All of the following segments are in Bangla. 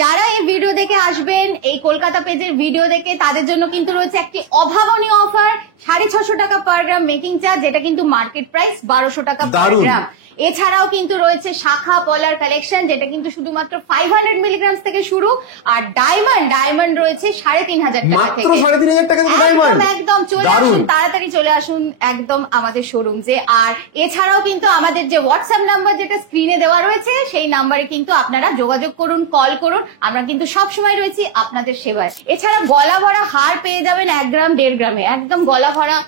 যারা এই ভিডিও দেখে আসবেন, এই কলকাতা পেজের ভিডিও দেখে, তাদের জন্য কিন্তু রয়েছে একটি অভাবনীয় অফার, 650 টাকা পার গ্রাম মেকিং চার্জ, যেটা কিন্তু মার্কেট প্রাইস 1200 টাকা পার গ্রাম। এছাড়াও কিন্তু রয়েছে শাখা পলার কালেকশন, যেটা কিন্তু শুধুমাত্র 500 মিলিগ্রাম থেকে শুরু। আর ডায়মন্ড রয়েছে 3500 টাকা থেকে। মাত্র 3500 টাকা থেকে ডায়মন্ড। একদম চলে আসুন, তাড়াতাড়ি চলে আসুন একদম আমাদের শোরুম যে। আর এছাড়াও কিন্তু আমাদের যে হোয়াটসঅ্যাপ নাম্বার যেটা স্ক্রিনে দেওয়া রয়েছে, সেই নাম্বারে কিন্তু আপনারা যোগাযোগ করুন, কল করুন। আমরা কিন্তু সবসময় রয়েছি আপনাদের সেবায়। এছাড়া গলা ভরা হার পেয়ে যাবেন 1 গ্রাম 1.5 গ্রামে, একদম গলা ভরা।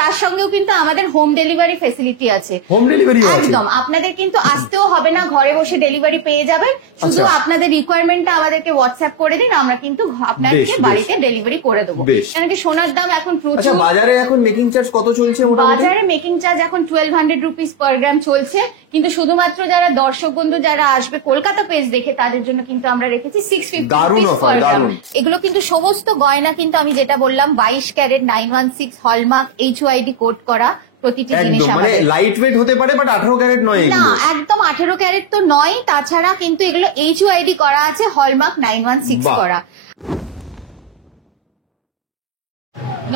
তার সঙ্গেও কিন্তু আমাদের হোম ডেলিভারি ফেসিলিটি আছে। হোম ডেলিভারি একদম, আপনাদের কিন্তু আসতেও হবে না, ঘরে বসে ডেলিভারি পেয়ে যাবেন। শুধু আপনাদের রিকোয়ারমেন্টটা আমাদেরকে হোয়াটসঅ্যাপ করে দিন, আমরা কিন্তু আপনাদেরকে বাড়িতে ডেলিভারি করে দেবো। কেন কি সোনার দাম এখন প্রচুর। বাজারে এখন মেকিং চার্জ কত চলছে? বাজারে মেকিং চার্জ এখন 1200 রুপিস পার গ্রাম চলছে, কিন্তু শুধুমাত্র যারা দর্শক বন্ধু যারা আসবে কলকাতা পেজ দেখে, তাদের জন্য কিন্তু আমরা রেখেছি 650 রুপিস পার গ্রাম। এগুলো কিন্তু সমস্ত গয়না কিন্তু আমি যেটা বললাম 22 ক্যারেট 916 হলমার্ক HYD কোড করা প্রতিটি জিনিস। মানে লাইট ওয়েট হতে পারে, বাট 18 ক্যারেট নয়। না, একদম 18 ক্যারেট তো নয়। তাছাড়া কিন্তু এগুলো HYD করা আছে, হলমার্ক 916 করা।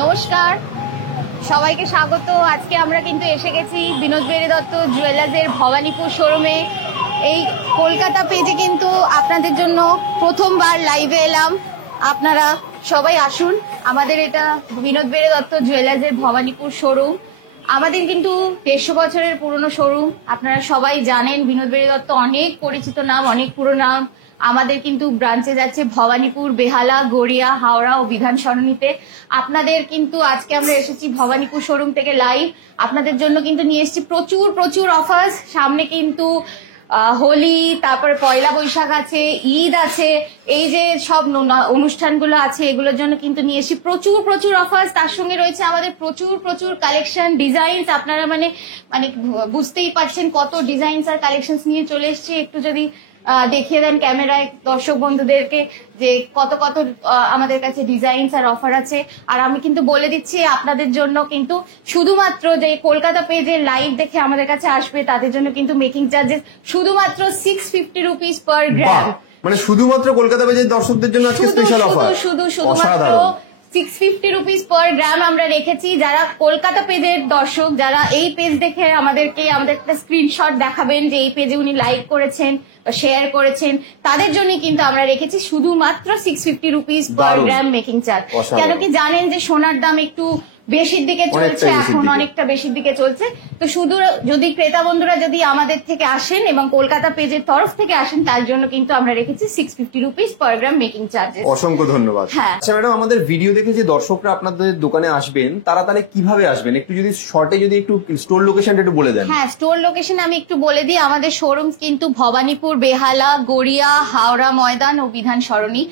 নমস্কার, সবাইকে স্বাগত। আজকে আমরা কিন্তু এসে গেছি বিনোদ বিহারী দত্ত জুয়েলার্সের ভবানীপুর শোরুমে। এই কলকাতা পেজে কিন্তু আপনাদের জন্য প্রথমবার লাইভে এলাম। আপনারা সবাই আসুন, আমাদের এটা বিনোদ বিহারী দত্ত জুয়েলার্সের ভবানীপুর শোরুম। আমাদের কিন্তু 150 বছরের পুরনো শোরুম। আপনারা সবাই জানেন বিনোদ বিহারী দত্ত অনেক পরিচিত নাম, অনেক পুরো নাম। আমাদের কিন্তু ব্রাঞ্চে যাচ্ছে ভবানীপুর, বেহালা, গড়িয়া, হাওড়া ও বিধান সরণিতে। আপনাদের কিন্তু আজকে আমরা এসেছি ভবানীপুর শোরুম থেকে লাইভ। আপনাদের জন্য কিন্তু নিয়ে এসেছি প্রচুর অফার্স। সামনে কিন্তু হোলি, তারপরে পয়লা বৈশাখ আছে, ঈদ আছে, এই যে সব অনুষ্ঠানগুলো আছে, এগুলোর জন্য কিন্তু নিয়ে এসেছি প্রচুর অফার্স। তার সঙ্গে রয়েছে আমাদের প্রচুর কালেকশন, ডিজাইনস। আপনারা মানে বুঝতেই পারছেন কত ডিজাইনস আর কালেকশনস নিয়ে চলে এসেছি। একটু যদি দেখিয়ে দেন ক্যামেরায় দর্শক বন্ধুদেরকে যে কত আমাদের কাছে ডিজাইনস আর অফার আছে। আর আমি কিন্তু বলে দিচ্ছি আপনাদের জন্য কিন্তু শুধুমাত্র যে কলকাতা পেজে লাইভ দেখে আমাদের কাছে আসবে, তাদের জন্য কিন্তু মেকিং চার্জেস শুধুমাত্র 650 রুপিস পার গ্রাম। মানে শুধুমাত্র কলকাতা পেজের দর্শকদের জন্য আজকে স্পেশাল অফার। শুধুমাত্র 650 রুপিস পার গ্রাম আমরা রেখেছি। যারা কলকাতা পেজের দর্শক, যারা এই পেজ দেখে আমাদের একটা স্ক্রিনশট দেখাবেন যে এই পেজে উনি লাইক করেছেন, শেয়ার করেছেন, তাদের জন্য কিন্তু আমরা রেখেছি শুধুমাত্র 650 রুপিস পার গ্রাম মেকিং চার্জ। কেন কি জানেন যে সোনার দাম একটু বেশির দিকে চলছে, এখন অনেকটা বেশির দিকে চলছে। তো শুধু যদি ক্রেতা বন্ধুরা যদি আমাদের থেকে আসেন এবং কলকাতা পেজের তরফ থেকে আসেন, তার জন্য কিন্তু আমরা রেখেছি 650 রুপিস পার গ্রাম মেকিং চার্জেস। অসংখ্য ধন্যবাদ। আচ্ছা ম্যাডাম, আমাদের ভিডিও দেখে যে দর্শকরা আপনাদের দোকানে আসবেন, তারা তাহলে কিভাবে আসবেন? একটু যদি শর্টে যদি একটু স্টোর লোকেশনটা একটু বলে দেন। হ্যাঁ, স্টোর লোকেশন আমি একটু বলে দিই। আমাদের শোরুম কিন্তু ভবানীপুর, বেহালা, গড়িয়া, হাওড়া ময়দান ও বিধান সরণি,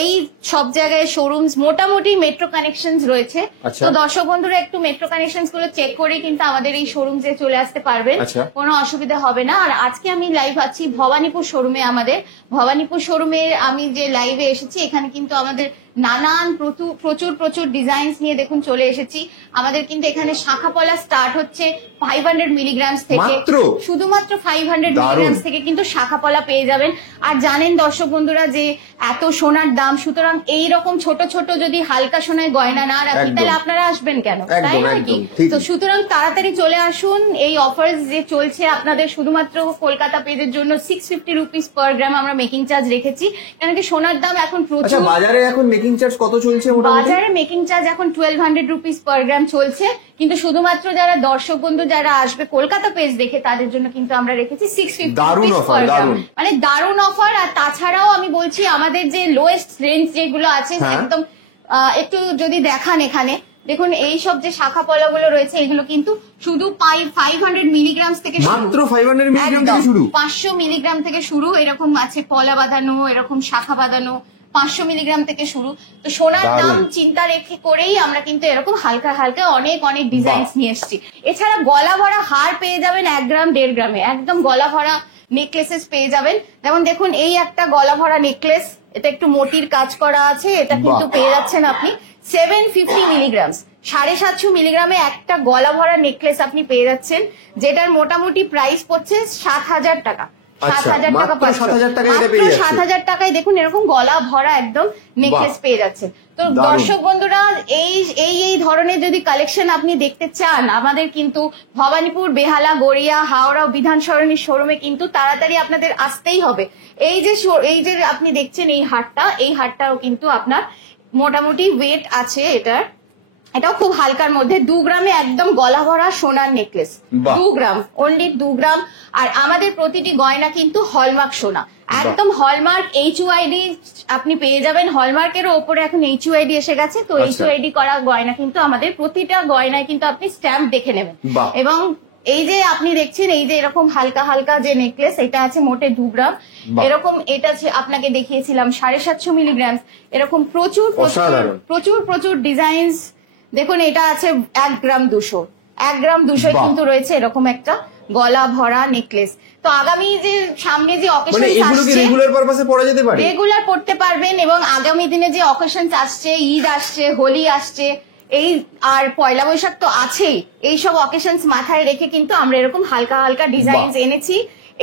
এই সব জায়গায় শোরুমস। মোটামুটি মেট্রো কানেকশনস রয়েছে। তো দর্শক বন্ধুরা একটু মেট্রো কানেকশন গুলো চেক করে কিন্তু আমাদের এই শোরুম যে চলে আসতে পারবেন, কোনো অসুবিধা হবে না। আর আজকে আমি লাইভ আছি ভবানীপুর শোরুমে। আমাদের ভবানীপুর শোরুমে আমি যে লাইভে এসেছি, এখানে কিন্তু আমাদের নানান প্রচুর ডিজাইনস নিয়ে দেখুন চলে এসেছি। আমাদের কিন্তু এখানে শাখা পলা স্টার্ট হচ্ছে 500 মিলিগ্রাম থেকে, শুধুমাত্র 500 মিলিগ্রাম থেকে কিন্তু শাখা পলা পেয়ে যাবেন। আর জানেন দর্শক বন্ধুরা যে এত সোনার দাম, সুতরাং এইরকম ছোট যদি হালকা সোনায় গয়না না রাখি, তাহলে আপনারা আসবেন কেন, তাই নাকি? তো সুতরাং তাড়াতাড়ি চলে আসুন। এই অফার যে চলছে আপনাদের শুধুমাত্র কলকাতা পেজের জন্য 650 রুপিস পার গ্রাম আমরা মেকিং চার্জ রেখেছি। কেন কি সোনার দাম এখন প্রচুর। বাজারে এখন মেকিং চার্জ কত চলছে? বাজারে মেকিং চার্জ এখন 1200 রুপিস পার গ্রাম চলছে, কিন্তু শুধুমাত্র যারা দর্শক বন্ধু যারা আসবে কলকাতা পেজ দেখে, তাদের জন্য কিন্তু আমরা রেখেছি 650 রুপিস পার গ্রাম। মানে দারুণ অফার। আর তাছাড়াও আমি বলছি আমাদের যে লোয়েস্ট রেঞ্জ যেগুলো আছে, একদম একটু যদি দেখান এখানে দেখুন, এই সব যে শাখা পলাগুলো রয়েছে, এগুলো কিন্তু শুধু 500 মিলিগ্রাম থেকে মাত্র 500 মিলিগ্রাম থেকে শুরু, 500 মিলিগ্রাম থেকে শুরু। এরকম আছে পলা বাঁধানো, এরকম শাখা বাঁধানো 500 মিলিগ্রাম থেকে শুরু। তো সোনার দাম চিন্তা রেখে করেই আমরা কিন্তু এরকম হালকা অনেক ডিজাইনস নিয়ে এসেছি। এছাড়া গলা ভরা হার পেয়ে যাবেন 1 গ্রাম 1.5 গ্রামে, একদম গলা ভরা নেকলেসেস পেয়ে যাবেন। যেমন দেখুন এই একটা গলা ভরা নেকলেস, এটা একটু মোটির কাজ করা আছে, এটা কিন্তু পেয়ে যাচ্ছেন আপনি 750 মিলিগ্রাম, 750 মিলিগ্রামে একটা গলা ভরা নেকলেস আপনি পেয়ে যাচ্ছেন, যেটার মোটামুটি প্রাইস পড়ছে 7000 টাকা। আচ্ছা, 7,000 টাকা মাত্র 7,000 টাকায় এটা পেয়ে যাচ্ছে। 7,000 টাকায় দেখুন এরকম গলা ভরা একদম নেকলেস বাহ। পেয়ে যাচ্ছে। তো দারুণ। দর্শক বন্ধুরা এই ধরনের যদি কালেকশন আপনি দেখতে চান, আমাদের কিন্তু ভবানীপুর, বেহালা, গড়িয়া, হাওড়া ও বিধান সরণির শোরুমে কিন্তু তাড়াতাড়ি আপনাদের আসতেই হবে। এই যে আপনি দেখছেন এই হারটাও কিন্তু আপনার মোটামুটি ওয়েট আছে এটাও খুব হালকার মধ্যে, 2 গ্রামে একদম গলা ভরা সোনার নেকলেস। বাহ। 2 গ্রাম, অনলি 2 গ্রাম। আর আমাদের প্রতিটি গয়না কিন্তু হলমার্ক সোনা, একদম হলমার্ক HUID আপনি পেয়ে যাবেন। হলমার্কেরও ওপরে এখন HUID এসে গেছে, তো আচ্ছা। HUID করা গয়না কিন্তু আমাদের প্রতিটা গয়নায় কিন্তু আপনি স্ট্যাম্প দেখে নেবেন। বাহ। এবং এই যে আপনি দেখছেন এই যে এরকম হালকা হালকা যে নেকলেস, এটা আছে মোটে 2 গ্রাম। বাহ। এরকম এটা আপনাকে দেখিয়েছিলাম 750 মিলিগ্রাম। এরকম প্রচুর অসাধারণ। প্রচুর ডিজাইনস। দেখুন এটা আছে 1 গ্রাম 200, 1 গ্রাম 200 বাহ। কিন্তু রয়েছে এরকম একটা গলা ভরা নেকলেস। তো আগামী যে সামনে যে মানে অকেশন এগুলো কি আসছে, রেগুলার পারপাসে পরা যেতে পারে? রেগুলার পড়তে পারবেন। এবং আগামী দিনে যে অকেশন আসছে, ঈদ আসছে, হোলি আসছে, এই আর পয়লা বৈশাখ তো আছেই, এইসব অকেশনস মাথায় রেখে কিন্তু আমরা এরকম হালকা হালকা ডিজাইন বাহ। এনেছি।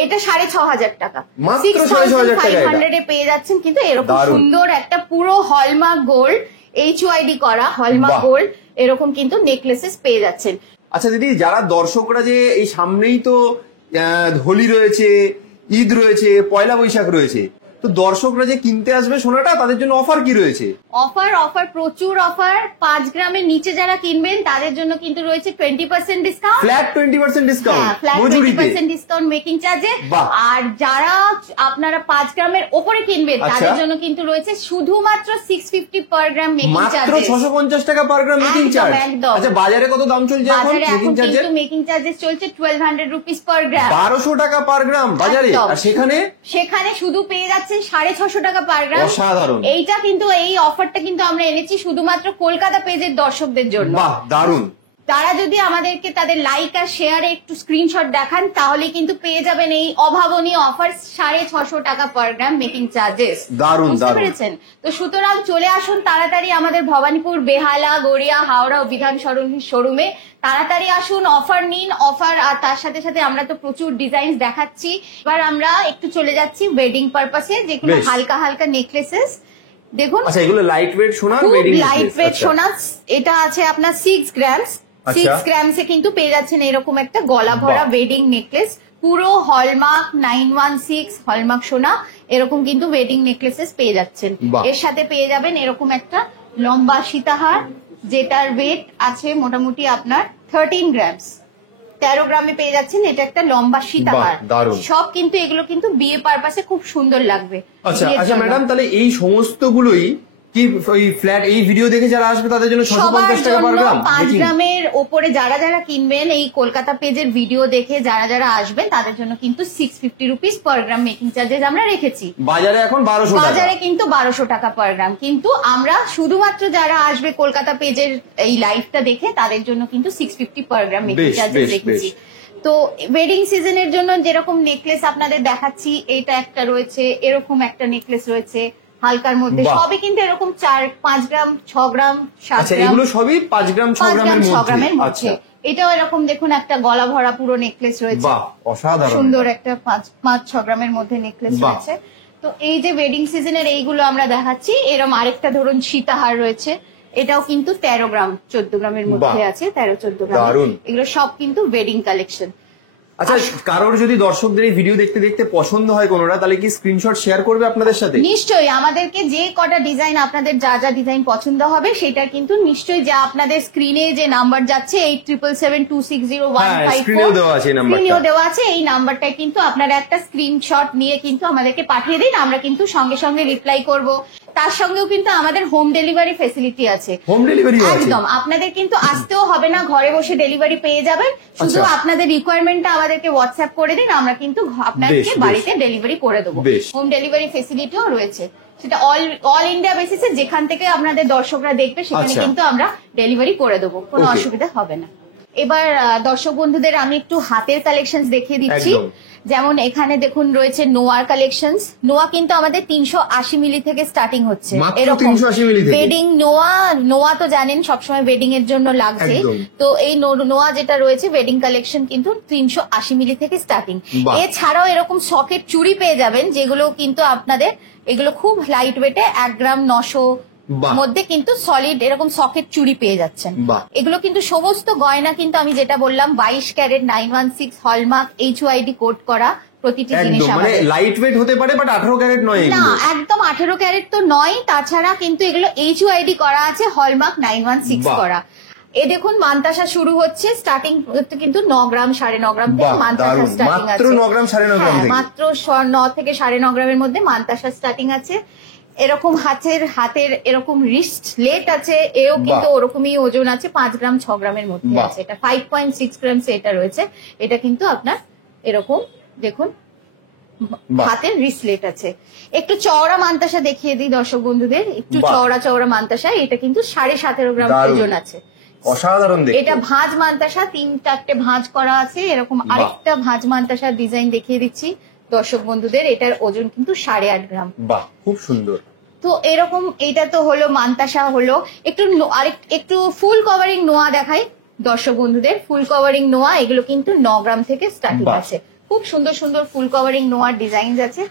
এটা 6,500 টাকা, মাত্র 6,500 টাকা এটা। 6,500 পেয়ে যাচ্ছেন। কিন্তু এরকম দারুণ। সুন্দর একটা পুরো হলমার্ক গোল্ড, HUID করা হলমার্ক বাহ। গোল্ড এরকম কিন্তু নেকলেসেস পেয়ে যাচ্ছেন। আচ্ছা দিদি, যারা দর্শকরা যে এই সামনেই তো হোলি রয়েছে, ঈদ রয়েছে, পয়লা বৈশাখ রয়েছে, তো দর্শকরা যে কিনতে আসবে সোনাটা, তাদের জন্য অফার কি রয়েছে? অফার প্রচুর অফার। 5 গ্রামের নিচে যারা কিনবেন তাদের জন্য কিন্তু রয়েছে 20% ডিসকাউন্ট, ফ্ল্যাট 20% ডিসকাউন্ট ফ্ল্যাট মজুরিতে। 20% ডিসকাউন্ট মেকিং চার্জে। বাহ। আর যারা আপনারা 5 গ্রামের ওপরে কিনবেন আচ্ছা। তাদের জন্য কিন্তু রয়েছে শুধুমাত্র 650 পার গ্রাম মেকিং মাত্র চার্জে। 650 টাকা পার গ্রাম মেকিং একদম, চার্জ। একদম। আচ্ছা, বাজারে কত দাম চলছে এখন বাজারে মেকিং এখন চার্জের? কিন্তু মেকিং চার্জেস চলছে 1200 রুপিস পার গ্রাম। 1200 টাকা পার গ্রাম বাজারে, একদম। আর সেখানে শুধু পেয়ে যাচ্ছেন 650 টাকা পার গ্রাম। অসাধারণ। এইটা কিন্তু এই অফারটা কিন্তু আমরা এনেছি শুধুমাত্র কলকাতা পেজের দর্শকদের জন্য। বাহ, দারুণ। তারা যদি আমাদেরকে তাদের লাইক আর শেয়ারে একটু স্ক্রিনশট দেখান, তাহলে কিন্তু পেয়ে যাবেন এই অভাবনীয় অফার 650 টাকা পার গ্রাম মেকিং চার্জেস। দারুণ, বুঝতে দারুণ। পেরেছেন? তো সুতরাং চলে আসুন তাড়াতাড়ি আমাদের ভবানীপুর, বেহালা, গড়িয়া, হাওড়া ও বিধান সরণির শোরুমে। তাড়াতাড়ি আসুন, অফার নিন। অফার আর তার সাথে সাথে আমরা তো প্রচুর ডিজাইন দেখাচ্ছি। এবার আমরা একটু চলে যাচ্ছি ওয়েডিং পারপাসে, যেগুলো বেশ। হালকা হালকা নেকলেসেস। দেখুন আচ্ছা, এগুলো লাইট ওয়েট সোনা, খুব ওয়েডিং লাইট ওয়েট সোনা। এটা আছে আপনার 6 গ্রামস। আচ্ছা। 6 গ্রামসে কিন্তু পেয়ে যাচ্ছেন এরকম একটা গলা ভরা বাহ। ওয়েডিং নেকলেস, পুরো হলমার্ক 916 হলমার্ক সোনা। এরকম কিন্তু ওয়েডিং নেকলেসেস পেয়ে যাচ্ছেন। বাহ। এর সাথে পেয়ে যাবেন এরকম একটা লম্বা সীতাহার, যেটার ওয়েট আছে মোটামুটি আপনার 13 গ্রামস। 13 গ্রামে পেয়ে যাচ্ছেন এটা একটা লম্বা সীতাহার। বাহ, দারুণ। সব কিন্তু এগুলো কিন্তু বিয়ে পারপাসে খুব সুন্দর লাগবে। আচ্ছা বিয়ের আচ্ছা জন্য। ম্যাডাম, তাহলে এই সমস্ত গুলোই কি ওই ফ্ল্যাট, এই ভিডিও দেখে যারা আসবে তাদের জন্য সবার 650 টাকা পার জন্য গ্রাম 5 making? গ্রামের ওপরে যারা কিনবেন, এই কলকাতা পেজের ভিডিও দেখে যারা আসবেন তাদের জন্য কিন্তু 650 রুপিস পার গ্রাম মেকিং চার্জেস আমরা রেখেছি। বাজারে এখন 1200 টাকা। বাজারে কিন্তু 1200 টাকা পার গ্রাম। কিন্তু আমরা শুধুমাত্র যারা আসবে কলকাতা পেজের এই লাইভটা দেখে তাদের জন্য কিন্তু 650 পার গ্রাম মেকিং বেশ, চার্জেস বেশ, রেখেছি। বেশ। তো ওয়েডিং সিজনের জন্য যেরকম নেকলেস আপনাদের দেখাচ্ছি, এটা একটা রয়েছে, এরকম একটা নেকলেস রয়েছে হালকার মধ্যে। বাহ। সবই কিন্তু এরকম 5 গ্রাম, 6 গ্রাম, 7 আচ্ছা, গ্রাম। এগুলো সবই 5 গ্রাম 6 5 গ্রাম গ্রামের 6 গ্রামের মধ্যে। মধ্যে। আচ্ছা, এটাও এরকম দেখুন একটা গলা ভরা পুরো নেকলেস রয়েছে। বাহ, অসাধারণ। সুন্দর একটা 5-6 গ্রামের মধ্যে নেকলেস বাহ। রয়েছে। তো এই যে ওয়েডিং সিজনের এইগুলো আমরা দেখাচ্ছি। এরকম আরেকটা ধরুন সীতাহার রয়েছে, এটাও কিন্তু 13 গ্রাম 14 গ্রামের মধ্যে বাহ। আছে, 13-14 গ্রাম। দারুণ। এগুলো সব কিন্তু ওয়েডিং কালেকশন। আচ্ছা, কারোর যদি দর্শকদের এই ভিডিও দেখতে দেখতে পছন্দ হয় কোনোটা, তাহলে কি স্ক্রিনশট শেয়ার করবে আপনাদের সাথে? নিশ্চয়ই আমাদেরকে যে কটা ডিজাইন আপনাদের যা ডিজাইন পছন্দ হবে সেটা কিন্তু নিশ্চয়ই, যা আপনাদের স্ক্রিনে যে নাম্বার যাচ্ছে 8777260154, হ্যাঁ, স্ক্রিনেও দেওয়া আছে এই নাম্বারটা। স্ক্রিনেও দেওয়া আছে এই নাম্বারটায় কিন্তু আপনারা একটা স্ক্রিনশট নিয়ে কিন্তু আমাদেরকে পাঠিয়ে দিন। আমরা কিন্তু সঙ্গে সঙ্গে রিপ্লাই করব। তার সঙ্গেও কিন্তু আমাদের হোম ডেলিভারি ফেসিলিটি আছে। হোম ডেলিভারি আছে? একদম, আপনাদের কিন্তু আসতেও হবে না, ঘরে বসে ডেলিভারি পেয়ে যাবেন। শুধু আচ্ছা। আপনাদের রিকোয়ারমেন্টটা আমাদেরকে হোয়াটসঅ্যাপ করে দিন, আমরা কিন্তু আপনাকে বেশ, বাড়িতে ডেলিভারি করে দেবো। বেশ। হোম ডেলিভারি ফেসিলিটিও রয়েছে, সেটা অল ইন্ডিয়া বেসিসে যেখান থেকে আপনাদের দর্শকরা দেখবে সেখানে আচ্ছা। কিন্তু আমরা ডেলিভারি করে দেবো, কোনো Okay. অসুবিধা হবে না। এবার দর্শক বন্ধুদের আমি একটু হাতের কালেকশন দেখিয়ে দিচ্ছি। একদম। যেমন এখানে দেখুন রয়েছে নোয়ার কালেকশনস। নোয়া কিন্তু আমাদের 380 মিলি থেকে স্টার্টিং হচ্ছে, মাত্র এরকম 380 মিলি থেকে? বেডিং নোয়া, নোয়া তো জানেন সবসময় বেডিং এর জন্য লাগছে, একদম। তো এই নোয়া যেটা রয়েছে বেডিং কালেকশন কিন্তু 380 মিলি থেকে স্টার্টিং। বাহ। এছাড়াও এরকম সকেট চুড়ি পেয়ে যাবেন, যেগুলো কিন্তু আপনাদের এগুলো খুব লাইট ওয়েটে 1 গ্রাম 900 বাহ। মধ্যে কিন্তু সলিড এরকম সকেট চুড়ি পেয়ে যাচ্ছেন। বাহ। এগুলো কিন্তু সমস্ত গয়না কিন্তু আমি যেটা বললাম 22 ক্যারেট 916 হলমার্ক HYD কোড করা প্রতিটি জিনিস একদম, মানে আমাদের। লাইট ওয়েট হতে পারে বাট 18 ক্যারেট নয় না, এগুলো। একদম 18 ক্যারেট তো নয়, তাছাড়া কিন্তু এগুলো HYD করা আছে, হলমার্ক 916 বাহ। করা। এ দেখুন মান্তাসা শুরু হচ্ছে, স্টার্টিং কিন্তু 9 গ্রাম 9.5 গ্রাম থেকে বাহ, মান্তাসা দারুণ। স্টার্টিং মাত্র আছে। 9 গ্রাম 9.5 গ্রাম হ্যাঁ, থেকে। মাত্র 9 থেকে 9.5 গ্রামের মধ্যে মান্তাসা স্টার্টিং আছে। এরকম হাতের এরকম রিস্টলেট আছে, এও কিন্তু বাহ। ওরকমই ওজন আছে, 5 গ্রাম 6 গ্রামের মধ্যে বাহ। আছে। এটা 5.6 গ্রাম এটা রয়েছে। এটা কিন্তু আপনার এরকম দেখুন বাহ। হাতের রিসলেট আছে। একটু চওড়া মান্তাসা দেখিয়ে দিই দর্শক বন্ধুদের, একটু বাহ। চওড়া মান্তাসা, এটা কিন্তু 17.5 গ্রাম দারুণ। ওজন আছে। অসাধারণ দেখতে। এটা ভাঁজ মান্তাসা, 3-4টে ভাঁজ করা আছে। এরকম বাহ। আরেকটা ভাঁজ মান্তাসার ডিজাইন দেখিয়ে দিচ্ছি দর্শক বন্ধুদের, এটার ওজন কিন্তু 8.5 গ্রাম। বাহ, খুব সুন্দর। তো এরকম এটা তো হলো মান্তাসা হলো। একটু ফুল কভারিং নোয়া দেখাই দর্শক বন্ধুদের। ফুল কভারিং নোয়া এগুলো কিন্তু 9 গ্রাম থেকে স্টার্টিং বাহ। আছে। খুব সুন্দর সুন্দর ফুল কভারিং নোয়ার ডিজাইন আছে,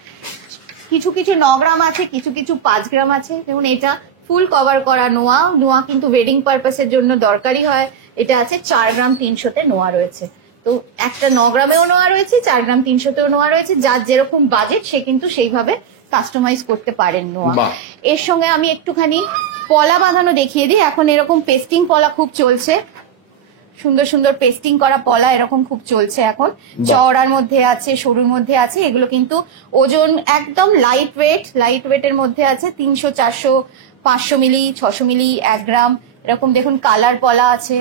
কিছু কিছু 9 গ্রাম আছে, কিছু কিছু 5 গ্রাম আছে। যেমন এটা ফুল কভার করা নোয়া কিন্তু ওয়েডিং পারপাসের জন্য দরকারি হয়। এটা আছে 4 গ্রাম 300-তে নোয়া রয়েছে। তো একটা 9 গ্রামেও নোয়া রয়েছে, 4 গ্রাম 300-তেও নোয়া রয়েছে। যার যেরকম বাজেট সে কিন্তু সেইভাবে কাস্টমাইজ করতে পারেন নোয়া। বাহ। এর সঙ্গে আমি একটুখানি পলা বাঁধানো দেখিয়ে দিই। এখন এরকম পেস্টিং পলা খুব চলছে, সুন্দর সুন্দর পেস্টিং করা পলা এরকম খুব চলছে এখন। চওড়ার মধ্যে আছে, সরুর মধ্যে আছে। এগুলো কিন্তু ওজন একদম লাইট ওয়েটের মধ্যে আছে। 300, 400, 500 মিলি, 600 মিলি, 1 গ্রাম এরকম। দেখুন কালার পলা আছে,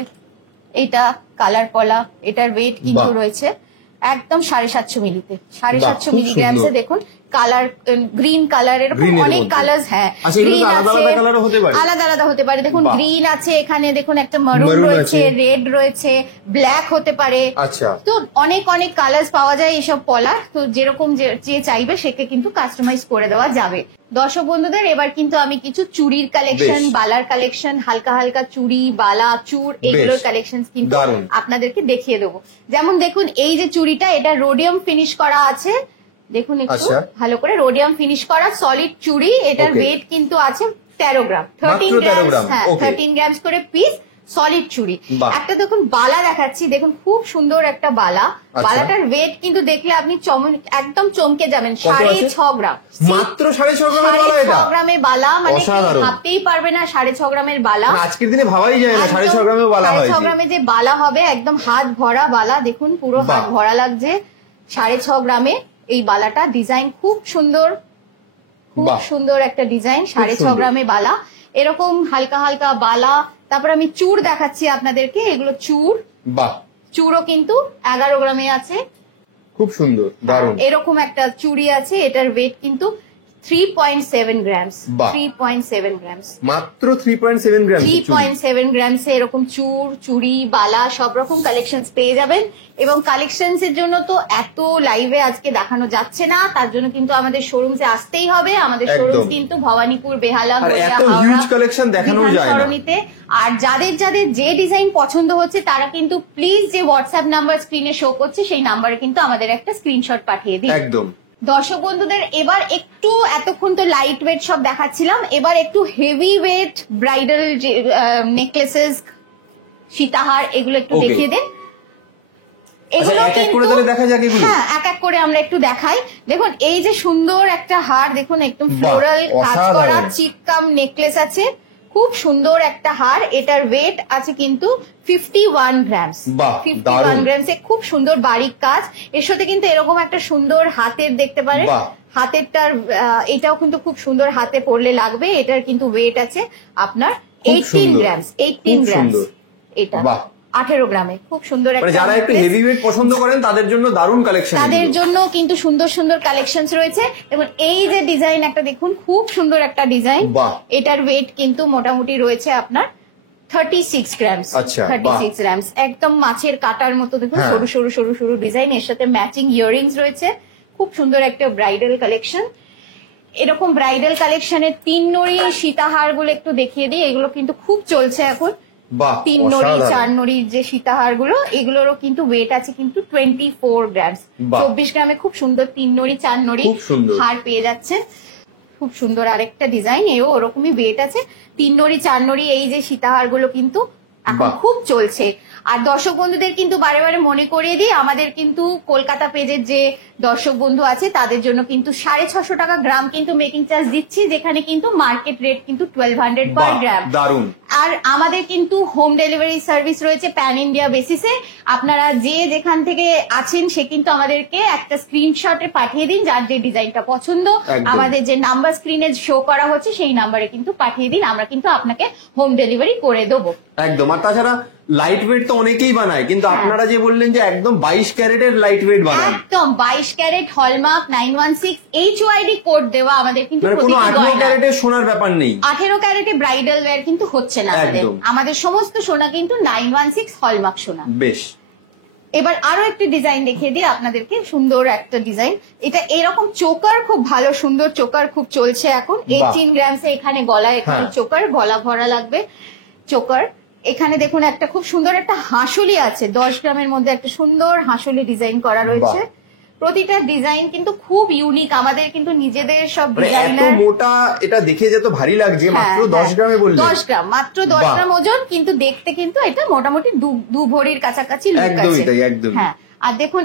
এটা কালার পলা, এটার ওয়েট কিন্তু বাহ। রয়েছে একদম 750 মিলিতে, বাহ, 750 খুব মিলিগ্রামসে। সুন্দর। দেখুন কালার, গ্রিন কালার, এরকম Green এর অনেক মধ্যে। কালার। হ্যাঁ, আচ্ছা, এগুলো গ্রিন আলাদা আছে, আলাদা কালারও হতে পারে? আলাদা আলাদা হতে পারে। দেখুন বাহ। গ্রিন আছে, এখানে দেখুন একটা মারুন Maroon রয়েছে, আছে। রেড রয়েছে, ব্ল্যাক হতে পারে। আচ্ছা। তো অনেক অনেক কালার পাওয়া যায় এইসব পলার। তো যেরকম যে চাইবে সেকে কিন্তু কাস্টমাইজ করে দেওয়া যাবে। দর্শক বন্ধুদের এবার কিন্তু আমি কিছু চুড়ির কালেকশন, বেশ। বালার কালেকশন, হালকা হালকা চুড়ি, বালা, চূড় এগুলোর কালেকশন কিন্তু দারুণ। আপনাদেরকে দেখিয়ে দেবো। যেমন দেখুন এই যে চুড়িটা, এটা রোডিয়াম ফিনিশ করা আছে। দেখুন একটু আচ্ছা। ভালো করে, রোডিয়াম ফিনিশ করা সলিড চুড়ি। এটার Okay. ওয়েট কিন্তু আছে 13 গ্রাম, 13 মাত্র 13 গ্রাম। গ্রাম, হ্যাঁ, okay. 13 গ্রামস করে পিস সলিড চুড়ি। বাহ। একটা দেখুন বালা দেখাচ্ছি, দেখুন খুব সুন্দর একটা বালা। আচ্ছা। বালাটার ওয়েট কিন্তু দেখলে আপনি একদম চমকে যাবেন, কত আছে? 6.5 গ্রাম। মাত্র 6.5 গ্রামের বালা এটা? 6.5 গ্রামের বালা, মানে কেউ অসাধারণ। ভাবতেই পারবে না 6.5 গ্রামের বালা। মানে আজকের দিনে ভাবাই যায় না 6.5 গ্রামেও বালা হয়। 6.5 গ্রামে যে বালা হবে, একদম হাত ভরা বালা। দেখুন পুরো হাত বাহ। ভরা লাগছে। 6.5 গ্রামে এই বালাটা, ডিজাইন খুব সুন্দর, খুব বাহ। সুন্দর একটা ডিজাইন। 6.5 সুন্দর। গ্রামে বালা, এরকম হালকা হালকা বালা। তারপর আমি চূড় দেখাচ্ছি আপনাদেরকে, এগুলো চূড়। বাহ, চূড়ও কিন্তু 11 গ্রামে আছে। খুব সুন্দর, দারুণ। এরকম একটা চুড়ি আছে, এটার ওয়েট কিন্তু 3.7 গ্রামস। বাহ। 3.7 গ্রামস, মাত্র 3.7 গ্রাম। 3.7 গ্রামসে এরকম চুড়ি, বালা সব রকম কালেকশনস পেয়ে যাবেন। এবং কালেকশনস এর জন্য তো এত লাইভে আজকে দেখানো যাচ্ছে না, তার জন্য কিন্তু আমাদের শোরুমসে আসতেই হবে। আমাদের একদম। শোরুম কিন্তু ভবানীপুর, বেহালা, আর গড়িয়া, এত হাওড়া, huge collection দেখানো বিধান যায় না। সরণিতে। আর যাদের যাদের যে ডিজাইন পছন্দ হচ্ছে তারা কিন্তু প্লিজ যে হোয়াটসঅ্যাপ নাম্বার স্ক্রিনে শো করছে সেই নাম্বারে কিন্তু আমাদের একটা স্ক্রিনশট পাঠিয়ে দিন। একদম। দর্শক বন্ধুদের এবার একটু, এতক্ষণ তো লাইট ওয়েট সব দেখাচ্ছিলাম, এবার একটু হেভি ওয়েট ব্রাইডাল নেকলেসেস, সীতাহার এগুলো একটু Okay. দেখিয়ে দিন। আচ্ছা, এক এক করে তাহলে দেখা যাক এগুলো। হ্যাঁ, এক এক করে আমরা একটু দেখাই। দেখুন এই যে সুন্দর একটা হার, দেখুন একদম বাহ, ফ্লোরাল কাজ করা অসাধারণ। চিককাম নেকলেস আছে। খুব সুন্দর একটা হার, এটার ওয়েট আছে কিন্তু 51 গ্রামস। বাহ, 51 দারুণ। গ্রামসে খুব সুন্দর বারিক কাজ। এর সাথে কিন্তু এরকম একটা সুন্দর হাতের দেখতে পারেন, বাহ। হাতেরটার এটাও কিন্তু খুব সুন্দর, হাতে পরলে লাগবে। এটার কিন্তু ওয়েট আছে আপনার খুব 18 সুন্দর। গ্রামস, 18 খুব গ্রামস। সুন্দর। এটা বাহ। 18 গ্রামে খুব সুন্দর মানে একটা যারা একটু necklace। হেভি ওয়েট পছন্দ করেন তাদের জন্য দারুণ কালেকশন। তাদের জন্য কিন্তু সুন্দর সুন্দর কালেকশনস রয়েছে। এবং এই যে ডিজাইন একটা দেখুন, খুব সুন্দর একটা ডিজাইন। বাহ। এটার ওয়েট কিন্তু মোটামুটি রয়েছে আপনার 36 গ্রামস। আচ্ছা, 36 গ্রামস, একদম মাছের কাটার মতো দেখুন, হ্যাঁ। সরু সরু সরু সরু ডিজাইন, এর সাথে ম্যাচিং ইয়াররিংস রয়েছে। খুব সুন্দর একটা ব্রাইডাল কালেকশন। এরকম ব্রাইডাল কালেকশনের 3 নড়ি সীতাহার গুলো একটু দেখিয়ে দিই, এগুলো কিন্তু খুব চলছে এখন। বাহ, 3 নড়ি অসাধারণ। 4 নড়ির যে সীতাহার গুলো, এগুলোরও কিন্তু ওয়েট আছে কিন্তু 24 গ্রামস। বাহ। 24 গ্রামে খুব সুন্দর 3 নড়ি 4 নড়ি খুব সুন্দর। হার পেয়ে যাচ্ছে। খুব সুন্দর আরেকটা ডিজাইন, এও ওরকমই ওয়েট আছে। 3 নড়ি 4 নড়ি এই যে সীতাহার গুলো কিন্তু এখন বাহ। খুব চলছে। আর দর্শক বন্ধুদের কিন্তু বারে বারে মনে করিয়ে দিই, আমাদের কিন্তু কলকাতা পেজের যে দর্শক বন্ধু আছে তাদের জন্য কিন্তু 650 টাকা গ্রাম কিন্তু মেকিং চার্জ দিচ্ছি, যেখানে কিন্তু মার্কেট রেট কিন্তু 1200 পার বাহ, গ্রাম। দারুণ। আর আমাদের কিন্তু হোম ডেলিভারি সার্ভিস রয়েছে প্যান ইন্ডিয়া বেসিসে। আপনারা যে যেখান থেকে আছেন সে কিন্তু আমাদেরকে একটা স্ক্রিনশটে পাঠিয়ে দিন যার যে ডিজাইনটা পছন্দ, একদম। আমাদের যে নাম্বার স্ক্রিনে শো করা হচ্ছে সেই নাম্বারে কিন্তু পাঠিয়ে দিন, আমরা কিন্তু আপনাকে হোম ডেলিভারি করে দেবো। একদম। আর তাছাড়া লাইট ওয়েট তো অনেকেই বানায়, কিন্তু হ্যাঁ। আপনারা যে বললেন যে একদম 22 ক্যারেটের লাইট ওয়েট বানান, একদম 22 ক্যারেট হলমার্ক 916 HYD কোড দেওয়া আমাদের কিন্তু মানে কোনো প্রতিটি 18 গয়না। ক্যারেটের সোনার ব্যাপার নেই। 18 ক্যারেটে ব্রাইডাল ওয়্যার কিন্তু হচ্ছে না আমাদের। একদম। আমাদের সমস্ত সোনা কিন্তু 916 হলমার্ক সোনা। বেশ। এবার আরো একটা ডিজাইন দেখিয়ে দিই আপনাদেরকে, সুন্দর একটা ডিজাইন। এটা এরকম চোকার খুব ভালো, সুন্দর চোকার খুব চলছে এখন। 18 গ্রামসে এখানে গলা, এখানে হ্যাঁ। চোকার, গলা ভরা লাগবে চোকার। এখানে দেখুন একটা খুব সুন্দর একটা হাঁসুলি আছে, 10 গ্রামের মধ্যে একটা সুন্দর হাঁসুলি ডিজাইন করা রয়েছে। বাহ। প্রতিটা ডিজাইন কিন্তু খুব ইউনিক, আমাদের কিন্তু নিজেদের সব মানে এত ডিজাইনার। মোটা, এটা দেখে যেত ভারী লাগছে, মাত্র 10 গ্রামে বললেন। 10 গ্রাম, মাত্র 10 বাহ। গ্রাম ওজন, কিন্তু দেখতে কিন্তু এটা মোটামুটি দু ভরির কাছাকাছি লুক একদমই আছে। তাই, একদমই। হ্যাঁ। আর দেখুন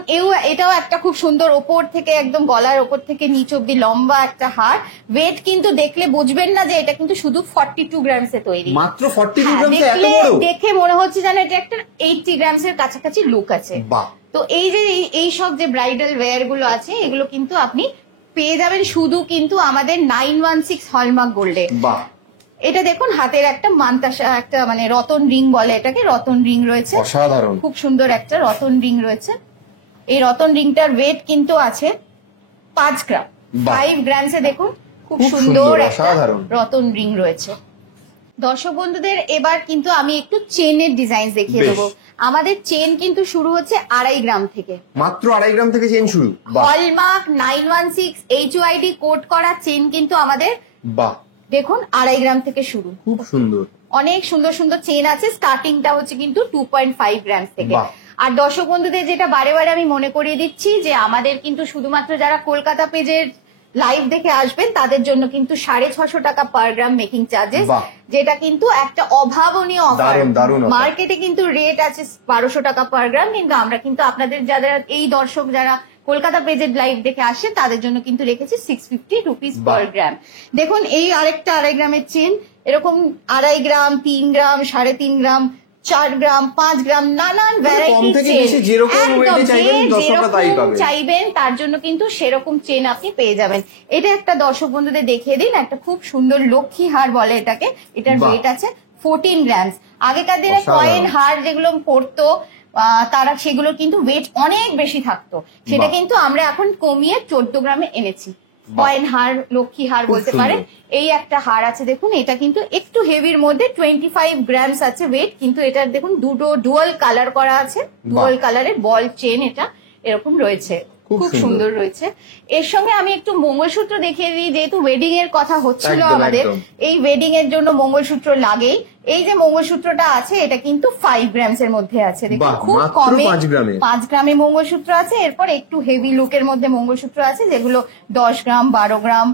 এটাও একটা খুব সুন্দর, ওপর থেকে একদম গলার ওপর থেকে নিচ অব্দি লম্বা একটা হার। ওয়েট কিন্তু দেখলে বুঝবেন না যে এটা কিন্তু শুধু 42 গ্রামসে তৈরি। মাত্র 42 হ্যাঁ, গ্রামে এত দেখলে বড়? দেখে মনে হচ্ছে যেন এটা একটা 80 গ্রামসের কাছাকাছি লুক আছে। বাহ। তো এই যে এই সব যে ব্রাইডাল ওয়্যার গুলো আছে, এগুলো কিন্তু আপনি পেয়ে যাবেন শুধু কিন্তু আমাদের 916 হলমার্ক গোল্ডে। বাহ, এটা দেখুন হাতের একটা মান্তাসা, একটা মানে রতন রিং বলে এটাকে, রতন রিং রয়েছে। অসাধারণ। খুব সুন্দর একটা রতন রিং রয়েছে। এই রতন রিংটার ওয়েট কিন্তু আছে 5 গ্রাম। বাহ। 5 গ্রামসে দেখুন খুব খুব সুন্দর সুন্দর, একটা অসাধারণ। রতন রিং রয়েছে। দর্শক বন্ধুদের এবার কিন্তু আমি একটু চেনের ডিজাইন দেখিয়ে বেশ। দেবো। আমাদের চেন কিন্তু শুরু হচ্ছে 2.5 গ্রাম থেকে। মাত্র 2.5 গ্রাম থেকে চেন শুরু? বাহ, হলমার্ক 916 HYD কোড করা চেন কিন্তু আমাদের বাহ, দেখুন 2.5 গ্রাম থেকে শুরু। খুব সুন্দর। অনেক সুন্দর সুন্দর চেন আছে, স্টার্টিংটা হচ্ছে কিন্তু 2.5 গ্রাম থেকে। বাহ। আর দর্শক বন্ধুদের যেটা বারে বারে আমি মনে করিয়ে দিচ্ছি যে আমাদের কিন্তু শুধুমাত্র যারা কলকাতা পেজের লাইভ দেখে আসবেন তাদের জন্য কিন্তু 650 টাকা পার গ্রাম মেকিং চার্জেস, বাহ। যেটা কিন্তু একটা অভাবনীয় অফার। দারুণ, দারুণ offer। মার্কেটে কিন্তু রেট আছে 1200 টাকা পার গ্রাম, কিন্তু আমরা কিন্তু আপনাদের যারা এই দর্শক যারা কলকাতা পেজের লাইভ দেখে আসে তাদের জন্য কিন্তু রেখেছি 650 রুপিস পার বাহ। গ্রাম। দেখুন এই আরেকটা 2.5 গ্রামের চেন, এরকম 2.5 গ্রাম, 3 গ্রাম, 3.5 গ্রাম, 4 গ্রাম, 5 গ্রাম, নানান কম ভ্যারাইটির থেকে চেন। বেশি যেরকম একদম, weight এ চাইবেন যে দর্শকরা তাই যেরকম পাবে। চাইবেন তার জন্য কিন্তু সেরকম চেন আপনি পেয়ে যাবেন। এটা একটা দর্শক বন্ধুদের দেখিয়ে দিন, একটা খুব সুন্দর লক্ষ্মী হার বলে এটাকে। এটার বাহ। ওয়েট আছে 14 গ্রামস। আগেকার দিনে অসাধারণ। কয়েন হার যেগুলো পড়তো তারা সেগুলোর কিন্তু ওয়েট অনেক বেশি থাকতো, সেটা বাহ। কিন্তু আমরা এখন কমিয়ে 14 গ্রামে এনেছি। বাহ। কয়েন হার, লক্ষ্মী হার খুব বলতে সুন্দর। পারেন। এই একটা হার আছে দেখুন, এটা কিন্তু একটু হেভির মধ্যে 25 গ্রামস আছে ওয়েট, কিন্তু এটার দেখুন দুটো ডুয়াল কালার করা আছে, ডুয়াল কালারের বল চেন এটা এরকম রয়েছে, খুব খুব সুন্দর। সুন্দর রয়েছে। এর সঙ্গে আমি একটু মঙ্গলসূত্র দেখিয়ে দিই, যেহেতু ওয়েডিং এর কথা হচ্ছিল একদম, আমাদের, একদম। এই ওয়েডিং এর জন্য মঙ্গলসূত্র লাগেই। এই যে মঙ্গলসূত্রটা আছে এটা কিন্তু 5 গ্রামস এর মধ্যে আছে, দেখুন বাহ, খুব মাত্র কমে 5 গ্রামে। 5 গ্রামে মঙ্গলসূত্র আছে। এরপর একটু হেভি লুকের মধ্যে মঙ্গলসূত্র আছে যেগুলো 10 গ্রাম, 12 গ্রাম,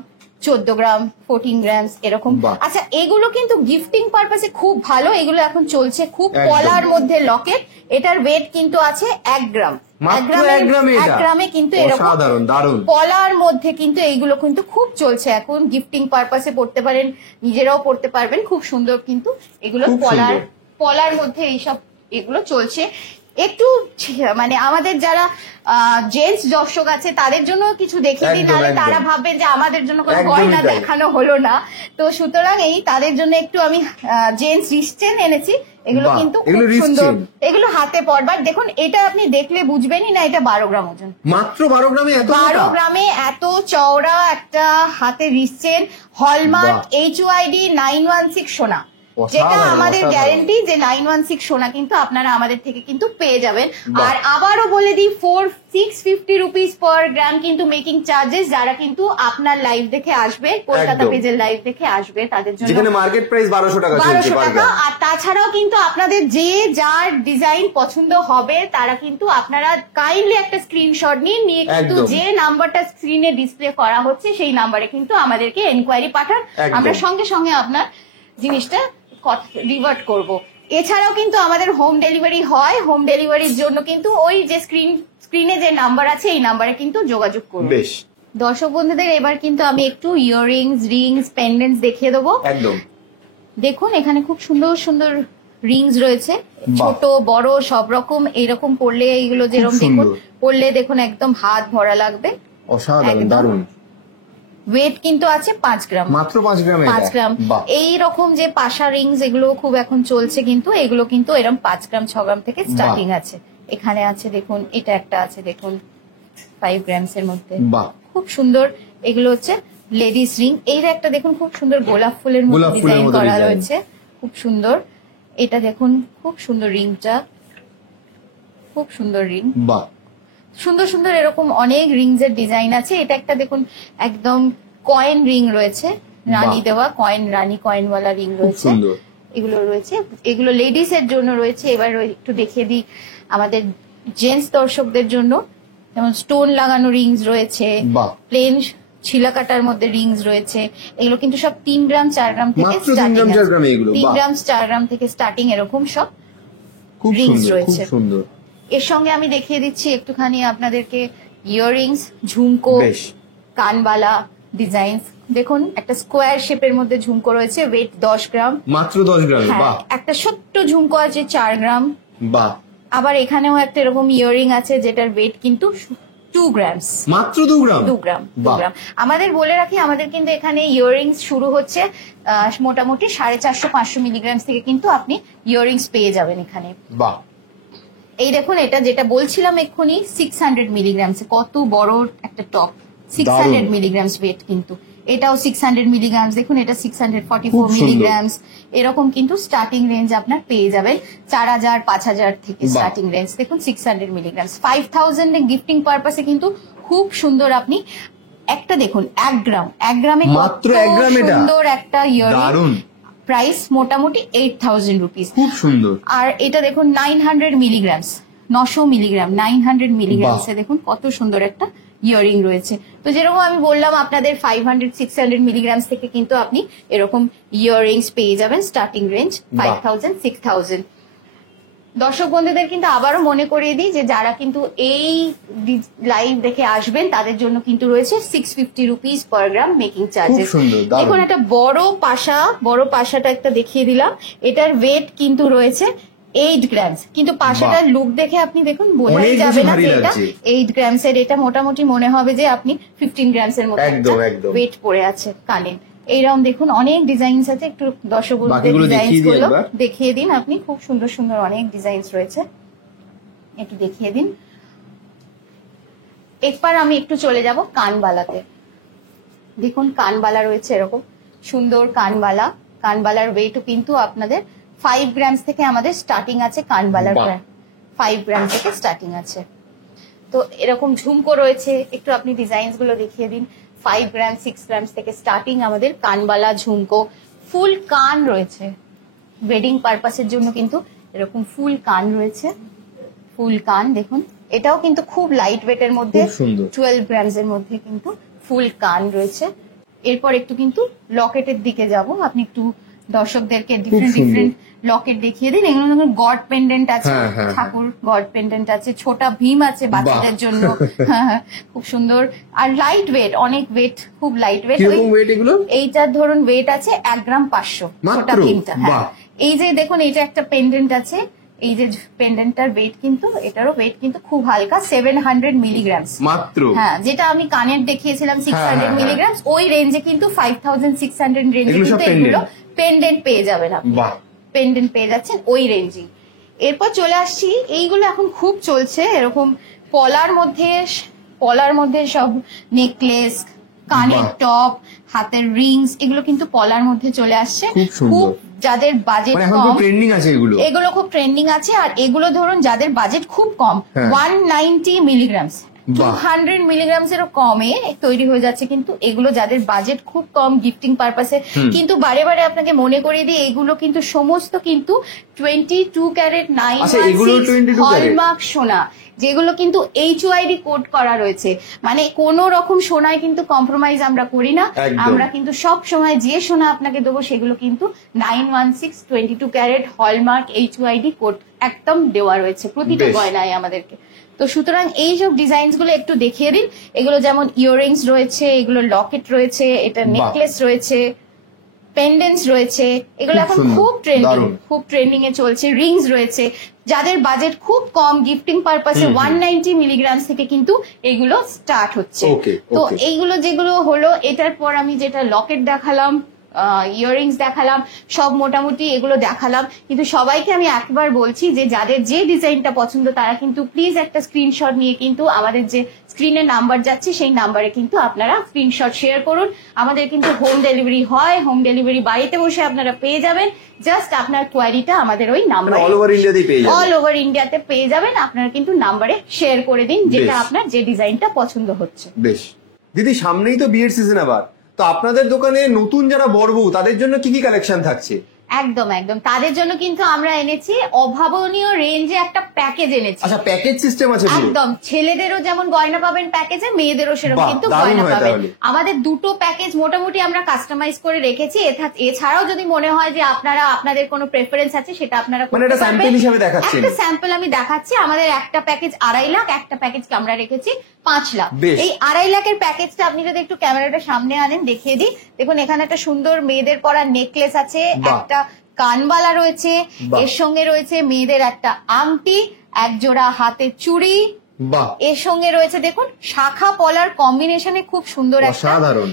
14 গ্রাম, 14 গ্রামস এরকম। বাহ। আচ্ছা, এগুলো কিন্তু গিফটিং পারপাসে খুব ভালো, এগুলো এখন চলছে খুব। একদম। পলার মধ্যে লকেট, এটার ওয়েট কিন্তু আছে 1 গ্রাম। মাত্র 1 গ্রামে এটা? 1 গ্রামে কিন্তু এরকম অসাধারণ, দারুণ। পলার মধ্যে কিন্তু এইগুলো কিন্তু খুব চলছে এখন, গিফটিং পারপাসে পড়তে পারেন, নিজেরাও পড়তে পারবেন, খুব সুন্দর কিন্তু এগুলো খুব সুন্দর। পলার মধ্যে এইসব এগুলো চলছে। একটু মানে আমাদের যারা জেন্টস দর্শক আছে তাদের জন্য কিছু দেখিয়ে দিই, একদম, নাহলে একদম। তারা ভাববেন যে আমাদের জন্য কোনো একদমই গয়না তাই। দেখানো হলো না। তো সুতরাং এই তাদের জন্য একটু আমি জেন্টস রিস্টচেন এনেছি, এগুলো বাহ, কিন্তু এগুলো খুব wrist সুন্দর। chain। এগুলো হাতে পরবার, দেখুন এটা আপনি দেখলে বুঝবেনই না এটা 12 গ্রাম ওজন। মাত্র 12 গ্রামে এত 12 মোটা? গ্রামে এত চওড়া একটা হাতে রিস্টচেন, হলমার্ক বাহ। HYD 916 সোনা। যেটা অসাধারণ, আমাদের অসাধারণ। গ্যারেন্টি যে 916 সোনা কিন্তু আপনারা আমাদের থেকে কিন্তু পেয়ে যাবেন। বাহ। আর আবারও বলে দিই 650 রুপিস পার গ্রাম কিন্তু মেকিং চার্জেস, যারা কিন্তু আপনার লাইভ দেখে আসবে, কলকাতা একদম। পেজের লাইভ দেখে আসবে তাদের জন্য যেখানে মার্কেট প্রাইস 1200 টাকা চলছে 1200 পার টাকা। গ্রাম। আর তাছাড়াও কিন্তু আপনাদের যে যার ডিজাইন পছন্দ হবে তারা কিন্তু আপনারা কাইন্ডলি একটা স্ক্রিনশট নিয়ে কিন্তু একদম। যে নাম্বারটা স্ক্রিনে ডিসপ্লে করা হচ্ছে সেই নাম্বারে কিন্তু আমাদেরকে এনকোয়ারি পাঠান, একদম। আমরা সঙ্গে সঙ্গে আপনার জিনিসটা রিভার্ট করব। এছাড়াও কিন্তু আমাদের হোম ডেলিভারি হয়, হোম ডেলিভারির জন্য কিন্তু ওই যে স্ক্রিনে যে নাম্বার আছে এই নাম্বারে কিন্তু যোগাযোগ করুন। বেশ, দর্শক বন্ধুদের এবার কিন্তু আমি একটু ইয়াররিংস, রিংস, পেন্ডেন্টস দেখিয়ে দেবো। একদম। দেখুন এখানে খুব সুন্দর সুন্দর রিংস রয়েছে, বাহ। ছোট বড় সব রকম। এইরকম পড়লে এইগুলো যেরকম খুব দেখুন সুন্দর। পড়লে দেখুন একদম হাত ভরা লাগবে। অসাধারণ, একদম। দারুণ। ওয়েট কিন্তু আছে 5 গ্রাম, মাত্র 5 গ্রামে 5 গ্রাম। বাহ, এই রকম যে পাশা রিংস এগুলো খুব এখন চলছে, কিন্তু এগুলো কিন্তু এরকম 5 গ্রাম 6 গ্রাম থেকে স্টার্টিং আছে। এখানে আছে দেখুন, এটা একটা আছে দেখুন 5 গ্রামস এর মধ্যে, বাহ। খুব সুন্দর। এগুলো হচ্ছে লেডিস রিং। এই একটা দেখুন খুব সুন্দর গোলাপ ফুলের মতো গোলাপ ফুলের ডিজাইন মতো করা design। রয়েছে, খুব সুন্দর। এটা দেখুন খুব সুন্দর রিংটা, খুব সুন্দর রিং। বাহ, সুন্দর সুন্দর এরকম অনেক রিংস এর ডিজাইন আছে। এটা একটা দেখুন একদম কয়েন রিং রয়েছে, রানী বাহ। দেওয়া কয়েন, রানী কয়েনওয়ালা রিং খুব রয়েছে। সুন্দর। এগুলো রয়েছে, এগুলো লেডিস এর জন্য রয়েছে। এবার একটু দেখিয়ে দিই আমাদের জেন্টস দর্শকদের জন্য, যেমন স্টোন লাগানো রিংস রয়েছে, বাহ। প্লেন ছিলা কাটার মধ্যে রিংস রয়েছে। এগুলো কিন্তু সব 3 গ্রাম 4 গ্রাম থেকে মাত্র 3 স্টার্টিং গ্রাম 4 গ্রামে এগুলো, 3 বাহ। গ্রাম 4 গ্রাম থেকে স্টার্টিং এরকম সব খুব rings সুন্দর, খুব রয়েছে। সুন্দর। এর সঙ্গে আমি দেখিয়ে দিচ্ছি একটুখানি আপনাদেরকে ইয়াররিংস, ঝুমকো, বেশ। কানবালা ডিজাইন। দেখুন একটা স্কোয়ার শেপের মধ্যে ঝুমকো রয়েছে, ওয়েট 10 গ্রাম। মাত্র 10 গ্রামে, হ্যাঁ, বাহ, একটা ছোট্ট ঝুমকো আছে 4 গ্রাম। বাহ। আবার এখানেও একটা এরকম ইয়াররিং আছে যেটার ওয়েট কিন্তু 2 গ্রামস। মাত্র 2 গ্রাম, 2 গ্রাম, 2 বাহ। গ্রাম। আমাদের বলে রাখি, আমাদের কিন্তু এখানে ইয়াররিংস শুরু হচ্ছে মোটামুটি 450-500 মিলিগ্রাম থেকে কিন্তু আপনি ইয়াররিংস পেয়ে যাবেন এখানে। বাহ, এই দেখুন এটা যেটা বলছিলাম এক্ষুনি 600 মিলিগ্রামস, কত বড় একটা টপ। 600 মিলিগ্রামস ওয়েট কিন্তু, এটাও 600 মিলিগ্রামস। দেখুন এটা 644 খুব সুন্দর। মিলিগ্রামস। এরকম কিন্তু স্টার্টিং রেঞ্জ আপনার পেয়ে যাবেন 4000 5000 থেকে বাহ। Starting range. দেখুন 600 মিলিগ্রামস 5000 এ গিফটিং পারপাসে কিন্তু খুব সুন্দর। আপনি একটা দেখুন 1 গ্রাম, 1 গ্রামে মাত্র কত 1 গ্রাম এটা? সুন্দর একটা ইয়াররিং। দারুণ, প্রাইস মোটামুটি 8000 রুপিস। খুব সুন্দর। আর এটা দেখুন 900 মিলিগ্রামস, 900 মিলিগ্রাম 900 মিলিগ্রামসে দেখুন কত সুন্দর একটা ইয়াররিং রয়েছে। তো যেরকম আমি বললাম আপনাদের 500-600 মিলিগ্রামস থেকে কিন্তু আপনি এরকম ইয়াররিংস পেয়ে যাবেন স্টার্টিং রেঞ্জ 5000-6000। দর্শক বন্ধুদের কিন্তু আবারও মনে করিয়ে দিই যে যারা কিন্তু এই লাইভ দেখে আসবেন তাদের জন্য কিন্তু রয়েছে 650 রুপিস পার গ্রাম মেকিং চার্জেস। সুন্দর, দারুণ। দেখুন একটা বড় পাশাটা একটা দেখিয়ে দিলাম। এটার ওয়েট কিন্তু রয়েছে 8 গ্রামস, কিন্তু পাশাটার লুক দেখে আপনি দেখুন বোঝাই অনেক যাবে বেশি না ভারী যে এটা লাগছে। 8 গ্রামস এর। এটা মোটামুটি মনে হবে যে আপনি 15 গ্রামস এর মতো একদম, একদম। ওয়েট পড়ে আছে কানে। এইরকম দেখুন অনেক ডিজাইনস আছে, একটু দর্শক বন্ধুদের বাকিগুলো ডিজাইনস দেখিয়ে দিই গুলো একবার। দেখিয়ে দিন আপনি। খুব সুন্দর সুন্দর অনেক ডিজাইনস রয়েছে, একটু দেখিয়ে দিন। একবার আমি একটু চলে যাব কানবালাতে। দেখুন কানবালা রয়েছে এরকম সুন্দর কানবালা। কানবালার ওয়েটও কিন্তু আপনাদের 5 গ্রামস থেকে আমাদের স্টার্টিং আছে। কানবালার বাহ। 5 গ্রাম থেকে স্টার্টিং আছে। তো এরকম ঝুমকো রয়েছে, একটু আপনি ডিজাইনস গুলো দেখিয়ে দিন। 5 গ্রাম 6 গ্রামস থেকে স্টার্টিং আমাদের কানবালা ঝুমকো। ফুল কান রয়েছে, ওয়েডিং পারপাসের জন্য কিন্তু এরকম ফুল কান রয়েছে। ফুল কান দেখুন, এটাও কিন্তু খুব লাইট ওয়েটের মধ্যে, খুব সুন্দর। 12 গ্রামস এর মধ্যে কিন্তু ফুল কান রয়েছে। এরপর একটু কিন্তু লকেটের দিকে যাব। আপনি একটু দর্শকদেরকে ডিফারেন্ট সুন্দর। ডিফারেন্ট লকেট দেখিয়ে দিন। এগুলো দেখুন গড পেন্ডেন্ট আছে, হ্যাঁ, হ্যাঁ, ঠাকুর গড পেন্ডেন্ট আছে, ছোটা ভীম আছে বাচ্চাদের জন্য। হ্যাঁ, খুব সুন্দর। আর লাইট ওয়েট, অনেক ওয়েট, খুব লাইট ওয়েট। কিরকম ওয়েট এগুলো? এইটার ধরুন ওয়েট আছে 1 গ্রাম 500, মাত্র? ছোটা ভীমটা। হ্যাঁ, বাহ। এই যে দেখুন এইটা একটা পেন্ডেন্ট আছে, এই যে পেন্ডেন্টটার ওয়েট কিন্তু, এটারও ওয়েট কিন্তু খুব হালকা 700 মিলিগ্রামস মাত্র? হ্যাঁ, যেটা আমি কানের দেখিয়েছিলাম 600 হ্যাঁ। মিলিগ্রামস, ওই রেঞ্জে কিন্তু 5600 রেঞ্জে এগুলো সব কিন্তু এগুলো পেন্ডেন্ট পেয়ে যাবেন আপনি। বাহ। পেন্ডেন্ট পেয়ে যাচ্ছেন ওই রেঞ্জেই। এরপর চলে আসছি, এইগুলো এখন খুব চলছে এরকম পলার মধ্যে সব নেকলেস, কানের বাহ। টপ, হাতের রিংস, এগুলো কিন্তু পলার মধ্যে চলে আসছে। খুব সুন্দর। খুব যাদের বাজেট মানে এখন কম, খুব ট্রেন্ডিং আছে এগুলো। এগুলো খুব ট্রেন্ডিং আছে। আর এগুলো ধরুন যাদের বাজেট খুব কম, হ্যাঁ। 190 মিলিগ্রামস, বাহ। 200 মিলিগ্রামস এরও কমে তৈরি হয়ে যাচ্ছে কিন্তু এগুলো যাদের বাজেট খুব কম গিফটিং পারপাসে। কিন্তু বারে বারে আপনাকে মনে করিয়ে দিই এগুলো কিন্তু সমস্ত কিন্তু 22 ক্যারেট আচ্ছা, এগুলো 22 ক্যারেট? হলমার্ক সোনা, যেগুলো কিন্তু HUID কোড করা রয়েছে। মানে কোনো রকম সোনায় কিন্তু কম্প্রোমাইজ আমরা করি না। একদম। আমরা কিন্তু সব সময় যে সোনা আপনাকে দেবো সেগুলো কিন্তু 916 22 ক্যারেট হলমার্ক HUID কোড একদম দেওয়া রয়েছে প্রতিটা বেশ। গয়নায় আমাদেরকে। তো সুতরাং এই সব ডিজাইনস গুলো একটু দেখিয়ে দিন। এগুলো যেমন ইয়াররিংস রয়েছে, এগুলো লকেট রয়েছে, এটা বাহ। নেকলেস রয়েছে, পেন্ডেন্টস রয়েছে, এগুলো খুব এখন সুন্দর, খুব ট্রেন্ডিং, দারুণ। খুব ট্রেন্ডিং এ চলছে। রিংস রয়েছে, যাদের বাজেট খুব কম গিফটিং পারপাসে 190 মিলিগ্রাম থেকে কিন্তু এগুলো স্টার্ট হচ্ছে। Okay, তো okay. এইগুলো যেগুলো হলো, এটার পর আমি যেটা লকেট দেখালাম, ইয়াররিংস দেখালাম, সব মোটামুটি এগুলো দেখালাম। কিন্তু সবাইকে আমি একবার বলছি যে যাদের যে ডিজাইনটা পছন্দ তারা কিন্তু প্লিজ একটা স্ক্রিনশট নিয়ে কিন্তু আমাদের যে স্ক্রিনে নাম্বার যাচ্ছে সেই নাম্বারে কিন্তু আপনারা স্ক্রিনশট শেয়ার করুন। আমাদের কিন্তু হোম ডেলিভারি হয়, হোম ডেলিভারি বাড়িতে বসে আপনারা পেয়ে যাবেন। জাস্ট আপনার কোয়ারিটা আমাদের ওই নাম্বারে, অল ওভার ইন্ডিয়াতেই পেয়ে যাবেন। অল ওভার ইন্ডিয়াতে পেয়ে যাবেন। আপনারা কিন্তু নাম্বারে শেয়ার করে দিন যেটা বেশ। আপনার যে ডিজাইনটা পছন্দ হচ্ছে। বেশ দিদি, সামনেই তো বিয়ের সিজন আবার, তো আপনাদের দোকানে নতুন যারা বর বউ তাদের জন্য কি কি কালেকশন থাকছে? একদম একদম, তাদের জন্য কিন্তু আমরা এনেছি অভাবনীয় রেঞ্জে একটা প্যাকেজ এনেছি। আচ্ছা, প্যাকেজ সিস্টেম আছে পুরো? একদম, ছেলেদেরও যেমন গয়না পাবেন প্যাকেজে, মেয়েদেরও সেরকম বাহ, কিন্তু দারুণ গয়না হয় পাবেন। তাহলে। আমাদের দুটো প্যাকেজ মোটামুটি আমরা কাস্টমাইজ করে রেখেছি। এছাড়াও যদি মনে হয় যে আপনাদের কোনো প্রেফারেন্স আছে সেটা আপনারা মানে করতে এটা পারবেন। স্যাম্পল হিসাবে দেখাচ্ছেন? একটা স্যাম্পল আমি দেখাচ্ছি। আমাদের একটা প্যাকেজ 2.5 লাখ, একটা প্যাকেজকে আমরা রেখেছি 5 লাখ। বেশ। এই 2.5 লাখের প্যাকেজটা আপনি যদি একটু ক্যামেরাটা সামনে আনেন দেখিয়ে দিই। দেখুন এখানে একটা সুন্দর মেয়েদের পরা নেকলেস আছে, বাহ। একটা কানবালা রয়েছে, বাহ। এর সঙ্গে রয়েছে মেয়েদের একটা আংটি, এক জোড়া হাতের চুড়ি, বাহ, এর সঙ্গে রয়েছে দেখুন শাখা পলার কম্বিনেশনে খুব সুন্দর একটা অসাধারণ।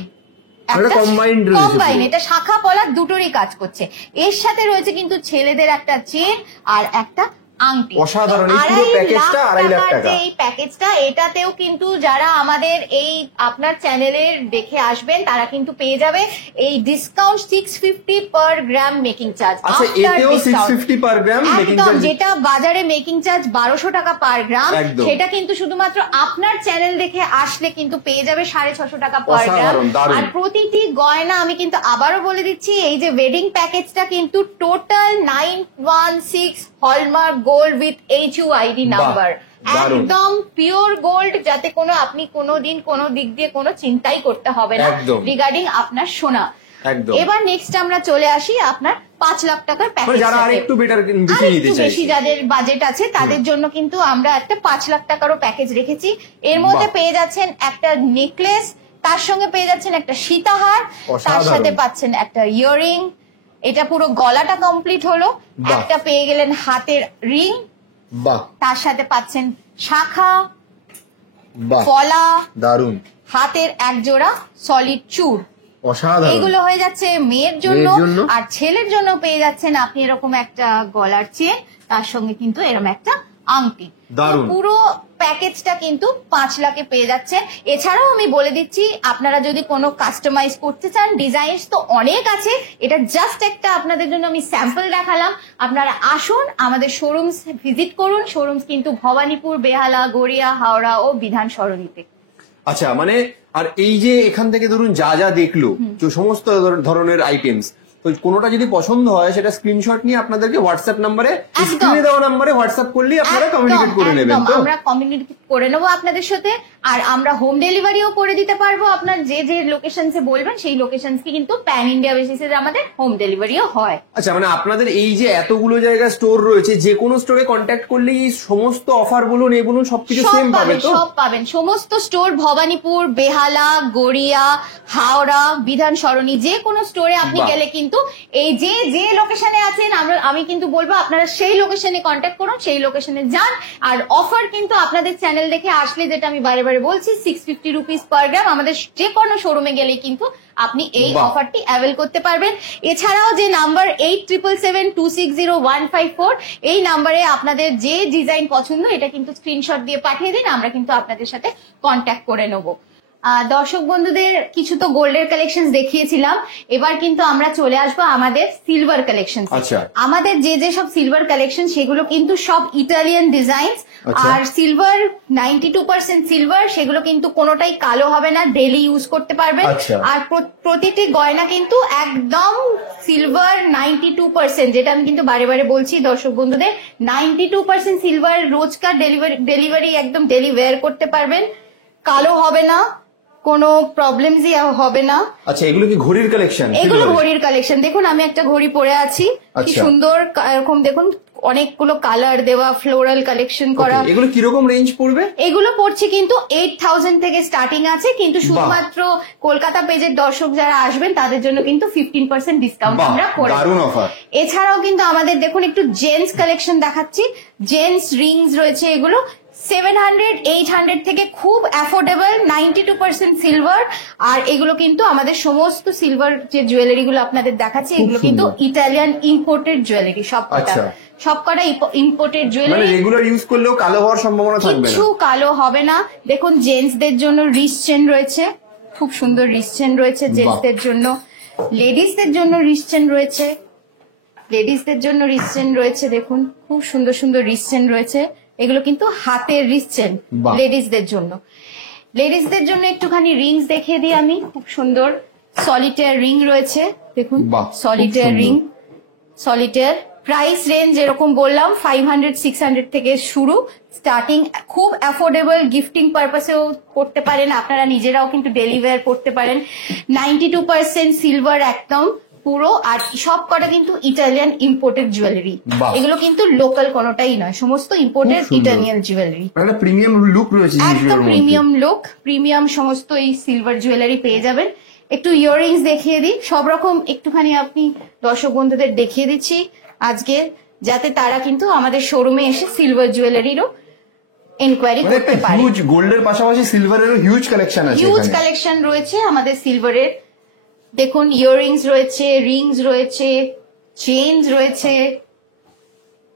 এটা combined রয়েছে কম্বাইন, পুরো। এটা শাখা পলার দুটোরই কাজ করছে। এর সাথে রয়েছে কিন্তু ছেলেদের একটা চেন আর একটা আংটি। অসাধারণ, তো এই পুরো 2.5 প্যাকেজটা 2.5 লাখ টাকার টাকা। যে এই প্যাকেজটা, এটাতেও কিন্তু যারা আমাদের এই আপনার চ্যানেলের দেখে আসবেন তারা কিন্তু পেয়ে যাবে এই ডিসকাউন্ট 650 পার গ্রাম মেকিং চার্জ। আচ্ছা, এতেও 650 পার গ্রাম মেকিং একদম, চার্জ? যেটা বাজারে মেকিং চার্জ 1200 টাকা পার গ্রাম, একদম। সেটা কিন্তু শুধুমাত্র আপনার চ্যানেল দেখে আসলে কিন্তু পেয়ে যাবে 650 টাকা পার গ্রাম। অসাধারণ, দারুণ। আর প্রতিটি গয়না আমি কিন্তু আবারও বলে দিচ্ছি, এই যে ওয়েডিং প্যাকেজটা কিন্তু total 916 hallmark gold with HUID number, দারুণ। একদম পিওর গোল্ড, যাতে আপনি কোনোদিন কোনো দিক দিয়ে কোনো চিন্তাই করতে হবে না একদম। রিগার্ডিং আপনার সোনা। একদম। এবার নেক্সট আমরা চলে আসি আপনার 5 লাখ টাকার মানে প্যাকেজ। যারা আরেকটু বেটার বেশি নিতে আরেকটু বেশি চাইছে। যাদের বাজেট আছে তাদের জন্য কিন্তু আমরা একটা 5 লাখ টাকারও প্যাকেজ রেখেছি। এর মধ্যে বাহ। পেয়ে যাচ্ছেন একটা নেকলেস, তার সঙ্গে পেয়ে যাচ্ছেন একটা সীতাহার, তার অসাধারণ। সাথে পাচ্ছেন একটা ইয়াররিং, এটা পুরো গলাটা কমপ্লিট হলো। বাহ। একটা পেয়ে গেলেন হাতের রিং, বাহ, তার সাথে পাচ্ছেন শাখা বাহ, পলা, দারুণ, হাতের এক জোড়া সলিড চূড়। অসাধারণ। এইগুলো হয়ে যাচ্ছে মেয়ের জন্য। মেয়ের জন্য। আর ছেলের জন্য পেয়ে যাচ্ছেন আপনি এরকম একটা গলার চেন, তার সঙ্গে কিন্তু এরকম একটা আংটি। দারুণ। তো পুরো প্যাকেজটা কিন্তু 5 লাখে পেয়ে যাচ্ছে। এছাড়াও আমি বলে দিচ্ছি, আপনারা যদি কোনো কাস্টমাইজ করতে চান, ডিজাইন তো অনেক আছে, এটা জাস্ট একটা আপনাদের জন্য আমি স্যাম্পল দেখালাম। আপনারা আসুন, আমাদের শোরুমস ভিজিট করুন। শোরুমস কিন্তু ভবানীপুর, বেহালা, গড়িয়া, হাওড়া ও বিধান সরণিতে। আচ্ছা, মানে আর এই যে এখান থেকে ধরুন যা যা দেখলো, যে সমস্ত ধরনের আইটেমস, তো কোনোটা যদি পছন্দ হয় সেটা স্ক্রিনশট নিয়ে আপনাদেরকে হোয়াটসঅ্যাপ নাম্বারে, একদম। স্ক্রিনে দেওয়া নাম্বারে হোয়াটসঅ্যাপ করলেই আপনারা একদম, কমিউনিকেট করে নেবেন। একদম, তো আমরা কমিউনিকেট করে নেবো আপনাদের সাথে। আর আমরা হোম ডেলিভারিও করে দিতে পারবো। আপনার যে যে লোকেশনসে বলবেন সেই লোকেশনসকে কিন্তু প্যান ইন্ডিয়া বেসিসে আমাদের হোম ডেলিভারিও হয়। আচ্ছা, মানে আপনাদের এই যে এতগুলো জায়গায় স্টোর রয়েছে, যে কোনো স্টোরে কন্ট্যাক্ট করলেই এই সমস্ত অফার বলুন এই বলুন সবকিছু সব সেম পাবে পাবেন, তো? সব পাবেন। সমস্ত স্টোর ভবানীপুর, বেহালা, গড়িয়া, হাওড়া, বিধান সরণি, যে কোনো স্টোরে আপনি বাহ। গেলে কিন্তু এই যে যে লোকেশনে আছেন আমি কিন্তু বলবো আপনারা সেই লোকেশনে কন্ট্যাক্ট করুন, সেই লোকেশনে যান। আর অফার কিন্তু আপনাদের চ্যানেল দেখে আসলে, যেটা আমি বারে বারে বলছি, 650 রুপিস পার গ্রাম। আমাদের যে কোনো শোরুমে গেলে কিন্তু আপনি এই বাহ। অফারটি অ্যাভেল করতে পারবেন। এছাড়াও যে নাম্বার 8777260154, এই নাম্বারে আপনাদের যে ডিজাইন পছন্দ এটা কিন্তু স্ক্রিনশট দিয়ে পাঠিয়ে দিন, আমরা কিন্তু আপনাদের সাথে কন্ট্যাক্ট করে নেব। দর্শক বন্ধুদের কিছু তো গোল্ডের কালেকশন দেখিয়েছিলাম, এবার কিন্তু আমরা চলে আসবো আমাদের সিলভার কালেকশন। আচ্ছা। আমাদের যে সব সিলভার কালেকশন সেগুলো কিন্তু সব ইটালিয়ান ডিজাইন, আচ্ছা। আর সিলভার 92% সিলভার, সেগুলো কিন্তু কোনোটাই কালো হবে না, ডেলি ইউজ করতে পারবেন। আচ্ছা। আর প্রতিটি গয়না কিন্তু একদম সিলভার 92%, যেটা আমি কিন্তু বারে বারে বলছি দর্শক বন্ধুদের, 92% সিলভার রোজকার ডেলিভারি একদম ডেলি ওয়্যার করতে পারবেন, কালো হবে না, কোনো প্রবলেমসই হবে না। আচ্ছা, এগুলো কি ঘড়ির কালেকশন? এগুলো ঘড়ির কালেকশন। দেখুন আমি একটা ঘড়ি পরে আছি, কি আচ্ছা। সুন্দর, এরকম দেখুন অনেকগুলো কালার দেওয়া, ফ্লোরাল কালেকশন করা। এগুলো কিরকম রেঞ্জ পড়বে? এগুলো পড়ছে কিন্তু 8000 থেকে স্টার্টিং আছে, কিন্তু শুধুমাত্র কলকাতা পেজের দর্শক যারা আসবেন তাদের জন্য কিন্তু 15% ডিসকাউন্ট আমরা করে দেব। দারুণ অফার। এছাড়াও কিন্তু আমাদের দেখুন একটু জেন্টস কালেকশন দেখাচ্ছি। জেন্টস রিংস রয়েছে, এগুলো 700 800 থেকে খুব অ্যাফোর্ডেবল, 92% সিলভার। আর এগুলো কিন্তু আমাদের সমস্ত সিলভার যে জুয়েলারি গুলো আপনাদের দেখাচ্ছি, এগুলো কিন্তু ইটালিয়ান ইম্পোর্টেড জুয়েলারি, সবকটা সবকটা ইম্পোর্টেড মানে জুয়েলারি। রেগুলার ইউজ করলেও কালো হওয়ার সম্ভাবনা থাকবে না? কিছু কালো হবে না। দেখুন জেন্টসদের জন্য রিস্ট চেন রয়েছে, খুব সুন্দর রিস্ট চেন রয়েছে জেন্টসদের জন্য। লেডিসদের জন্য রিস্ট চেন রয়েছে, লেডিসদের জন্য রিস্ট চেন রয়েছে, দেখুন খুব সুন্দর সুন্দর রিস্ট চেন রয়েছে। এগুলো কিন্তু হাতের রিস্ট চেন লেডিসদের জন্য। লেডিসদের জন্য একটুখানি রিংস দেখিয়ে দিই আমি, খুব সুন্দর সলিটেয়ার রিং রয়েছে, দেখুন solitaire ring, solitaire. Price range এরকম বললাম 500 600 থেকে শুরু, স্টার্টিং খুব অ্যাফোর্ডেবল, গিফটিং পারপাসেও করতে পারেন, আপনারা নিজেরাও কিন্তু ডেলি ওয়্যার করতে পারেন। 92% সিলভার একদম পুরো, আর সব কটা কিন্তু ইটালিয়ান ইম্পোর্টেড জুয়েলারি। এগুলো কিন্তু লোকাল কোনোটাই নয়, সমস্ত ইম্পোর্টেড ইটালিয়ান জুয়েলারি। মানে প্রিমিয়াম লুক রয়েছে, একদম প্রিমিয়াম লুক, প্রিমিয়াম সমস্ত এই সিলভার জুয়েলারি পেয়ে যাবেন। একটু ইয়াররিংস দেখিয়ে দিই, সব রকম একটুখানি আপনি দর্শক বন্ধুদের দেখিয়ে দিচ্ছি আজকে, যাতে তারা কিন্তু আমাদের শোরুমে এসে সিলভার জুয়েলারিরও এনকোয়ারি করতে পারে। হিউজ গোল্ডের পাশাপাশি সিলভারেরও হিউজ কালেকশন আছে, হিউজ কালেকশন রয়েছে আমাদের সিলভারের। দেখুন ইয়াররিংস রয়েছে, রিংস রয়েছে, চেইনস রয়েছে,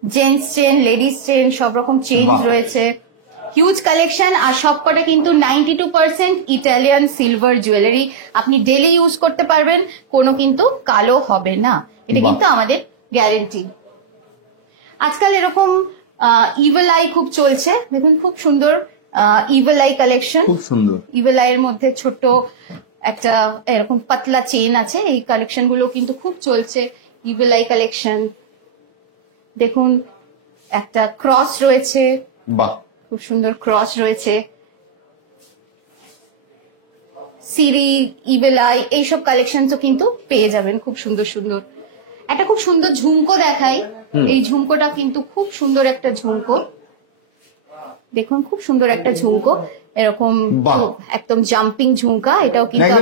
জেন্টস চেন, লেডিস চেন, সব রকম চেইনস রয়েছে, হিউজ কালেকশন। আর সবকটা কিন্তু 92% ইটালিয়ান সিলভার জুয়েলারি, আপনি ডেলি ইউজ করতে পারবেন, কোনো কিন্তু কালো হবে না, এটা কিন্তু আমাদের গ্যারেন্টি। আজকাল এরকম ইভেল আই খুব চলছে, দেখুন খুব সুন্দর ইভেল আই কালেকশন, খুব সুন্দর। ইভেল আই এর মধ্যে ছোট্ট একটা এরকম পাতলা চেন আছে, এই কালেকশন গুলো কিন্তু খুব চলছে, ইভেল আই কালেকশন। দেখুন একটা ক্রস রয়েছে, বাহ খুব সুন্দর ক্রস রয়েছে, সিরি, ইভেল আই, এইসব কালেকশনও কিন্তু পেয়ে যাবেন খুব সুন্দর সুন্দর। একটা খুব সুন্দর ঝুমকো দেখাই, এই ঝুমকোটা কিন্তু খুব সুন্দর একটা ঝুমকো, দেখুন খুব সুন্দর একটা ঝুমকো, এরকম একদম জাম্পিং ঝুমকা। এটাও কিন্তু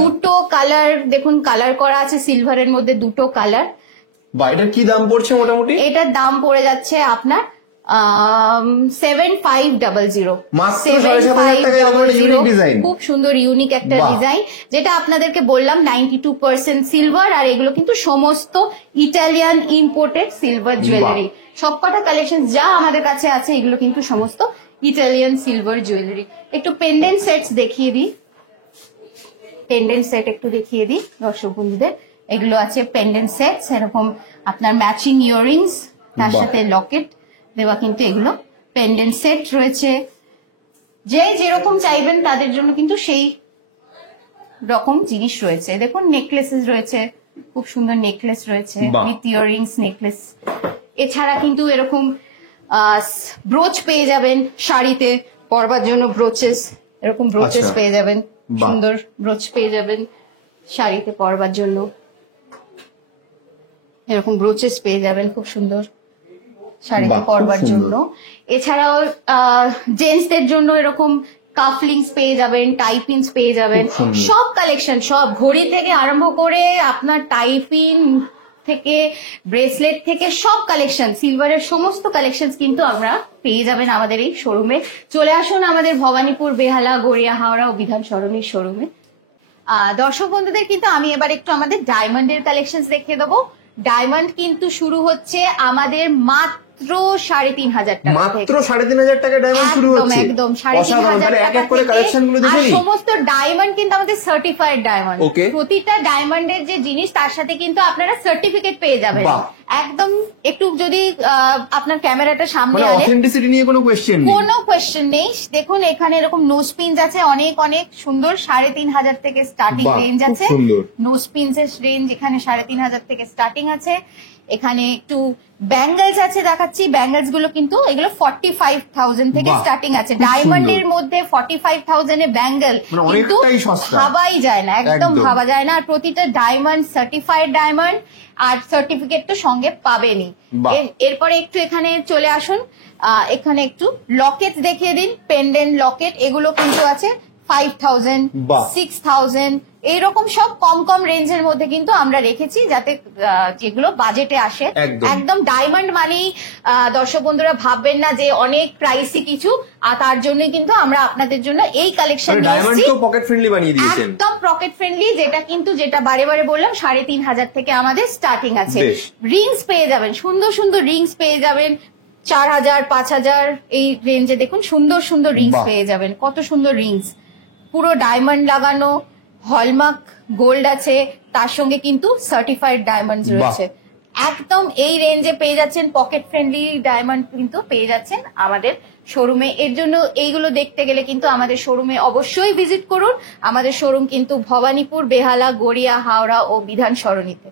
দুটো কালার, দেখুন কালার করা আছে সিলভারের মধ্যে, দুটো কালার। এটার কি দাম পড়ছে মোটামুটি? এটার দাম পড়ে যাচ্ছে আপনার 7500, খুব সুন্দর ইউনিক একটা ডিজাইন, যেটা আপনাদেরকে বললাম 92% সিলভার। আর এগুলো কিন্তু সমস্ত ইটালিয়ান ইম্পোর্টেড সিলভার জুয়েলারি, সবকটা কালেকশন যা আমাদের কাছে আছে এগুলো কিন্তু সমস্ত ইটালিয়ান সিলভার জুয়েলারি। একটু পেন্ডেন্ট সেটস দেখিয়ে দিই, পেন্ডেন্ট সেট একটু দেখিয়ে দিই দর্শক বন্ধুদের। এগুলো আছে পেন্ডেন্ট সেটস, এরকম আপনার ম্যাচিং ইয়াররিংস, তার সাথে লকেট দেওয়া, কিন্তু এগুলো পেন্ডেন্ট সেট রয়েছে। যে যেরকম চাইবেন তাদের জন্য কিন্তু সেই রকম জিনিস রয়েছে। দেখুন নেকলেসেস রয়েছে, খুব সুন্দর নেকলেস রয়েছে উইথ ইয়াররিংস নেকলেস। এছাড়া কিন্তু এরকম ব্রোচ পেয়ে যাবেন, শাড়িতে পরবার জন্য ব্রোচেস, এরকম ব্রোচেস পেয়ে যাবেন, সুন্দর ব্রোচ পেয়ে যাবেন শাড়িতে পরবার জন্য, এরকম ব্রোচেস পেয়ে যাবেন খুব সুন্দর শাড়িতে পরবার জন্য। এছাড়াও জেন্টসদের জন্য এরকম কাফলিংস পেয়ে যাবেন, টাইপিনস পেয়ে যাবেন, সব কালেকশন, সব ঘড়ি থেকে আরম্ভ করে আপনার টাইপিন থেকে ব্রেসলেট থেকে সব কালেকশন, সিলভারের সমস্ত কালেকশন কিন্তু আমরা পেয়ে যাবেন আমাদের এই শোরুমে। চলে আসুন আমাদের ভবানীপুর, বেহালা, গড়িয়া, হাওড়া ও বিধান সরণির শোরুমে। দর্শক বন্ধুদের কিন্তু আমি এবার একটু আমাদের ডায়মন্ডের কালেকশন দেখিয়ে দেবো। ডায়মন্ড কিন্তু শুরু হচ্ছে আমাদের মাত্র মাত্র 3,500 টাকা মাত্র 3,500 টাকায় ডায়মন্ড শুরু হচ্ছে। একদম অসাধারণ। তাহলে এক এক করে কালেকশন গুলো দেখে নিই। সমস্ত ডায়মন্ড কিন্তু আমাদের সার্টিফাইড ডায়মন্ড। Okay. প্রতিটা ডায়মন্ডের যে জিনিস তার সাথে কিন্তু আপনারা সার্টিফিকেট পেয়ে যাবেন। বাহ। একদম একটু যদি আপনার ক্যামেরাটা সামনে মানে আনে, অথেন্টিসিটি নিয়ে কোনো কোয়েশ্চেন নেই। কোনো কোয়েশ্চেন নেই। দেখুন এখানে এরকম নোজ পিনস আছে অনেক অনেক সুন্দর, 3,500 থেকে স্টার্টিং বাহ, রেঞ্জ খুব আছে। সুন্দর। নোজ পিনস এর রেঞ্জ এখানে 3,500 থেকে স্টার্টিং আছে। এখানে একটু ব্যাঙ্গেলস আছে দেখাচ্ছি। ব্যাঙ্গেলস গুলো কিন্তু এগুলো 45,000 থেকে বাহ, স্টার্টিং আছে। খুব ডায়মন্ডের সুন্দর। মধ্যে 45,000 এ ব্যাঙ্গেল মানে কিন্তু অনেকটাই সস্তা। ভাবাই যায় না, একদম একদম। ভাবা যায় না। আর প্রতিটা ডায়মন্ড সার্টিফাইড ডায়মন্ড, আর সার্টিফিকেট তো সঙ্গে পাবেনি। বাহ। এরপরে একটু এখানে চলে আসুন, এখানে একটু লকেট দেখিয়ে দিন। পেন্ডেন্ট লকেট এগুলো কিন্তু আছে 5,000, বাহ। 6,000 এইরকম সব কম কম রেঞ্জের মধ্যে কিন্তু আমরা রেখেছি, যাতে যেগুলো বাজেটে আসে। একদম। একদম ডায়মন্ড মানেই দর্শক বন্ধুরা ভাববেন না যে অনেক প্রাইসি কিছু, আর তার জন্য কিন্তু আমরা আপনাদের জন্য এই কালেকশন নিয়ে ডায়মন্ড এসেছি। তো পকেট ফ্রেন্ডলি বানিয়ে দিয়েছেন। একদম পকেট ফ্রেন্ডলি, যেটা বারে বারে বললাম 3,500 থেকে আমাদের স্টার্টিং আছে। বেশ। রিংস পেয়ে যাবেন, সুন্দর সুন্দর রিংস পেয়ে যাবেন 4,000, 5,000 এই রেঞ্জে। দেখুন সুন্দর সুন্দর রিংস বাহ। পেয়ে যাবেন, কত সুন্দর রিংস, পুরো ডায়মন্ড লাগানো, হলমার্ক গোল্ড আছে, তার সঙ্গে কিন্তু সার্টিফাইড ডায়মন্ড রয়েছে। একদম এই রেঞ্জে পেয়ে যাচ্ছেন, পকেট ফ্রেন্ডলি ডায়মন্ড কিন্তু পেয়ে যাচ্ছেন আমাদের শোরুমে। এর জন্য এইগুলো দেখতে গেলে কিন্তু আমাদের শোরুমে অবশ্যই ভিজিট করুন। আমাদের শোরুম কিন্তু ভবানীপুর, বেহালা, গড়িয়া, হাওড়া ও বিধান সরণিতে।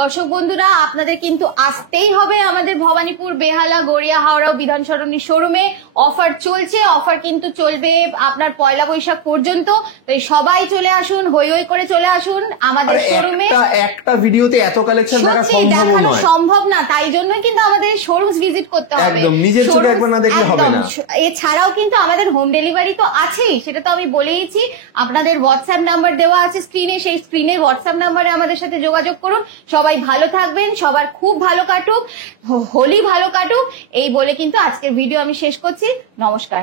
দর্শক বন্ধুরা, আপনাদের কিন্তু আসতেই হবে আমাদের ভবানীপুর, বেহালা, গড়িয়া, হাওড়া ও বিধান সরণি শোরুমে। অফার চলছে, অফার কিন্তু চলবে আপনার পয়লা বৈশাখ পর্যন্ত। তাই সবাই চলে আসুন, হই হই করে চলে আসুন আমাদের শোরুমে। একটা ভিডিওতে এত কালেকশন দেখা সত্যি সম্ভব দেখানো নয়। সম্ভব না, তাই জন্যই কিন্তু আমাদের শোরুমস ভিজিট করতে হবে। একদম, নিজের চোখে Showrooms একবার না দেখলে হবে একদম। না। এছাড়াও কিন্তু আমাদের হোম ডেলিভারি তো আছেই, সেটা তো আমি বলেইছি। আপনাদের হোয়াটসঅ্যাপ নাম্বার দেওয়া আছে স্ক্রিনে, সেই স্ক্রিনে হোয়াটসঅ্যাপ নাম্বারে আমাদের সাথে যোগাযোগ করুন। সবাই ভালো থাকবেন, সবার খুব ভালো কাটুক, হোলি ভালো কাটুক, এই বলে কিন্তু আজকের ভিডিও আমি শেষ করছি। নমস্কার।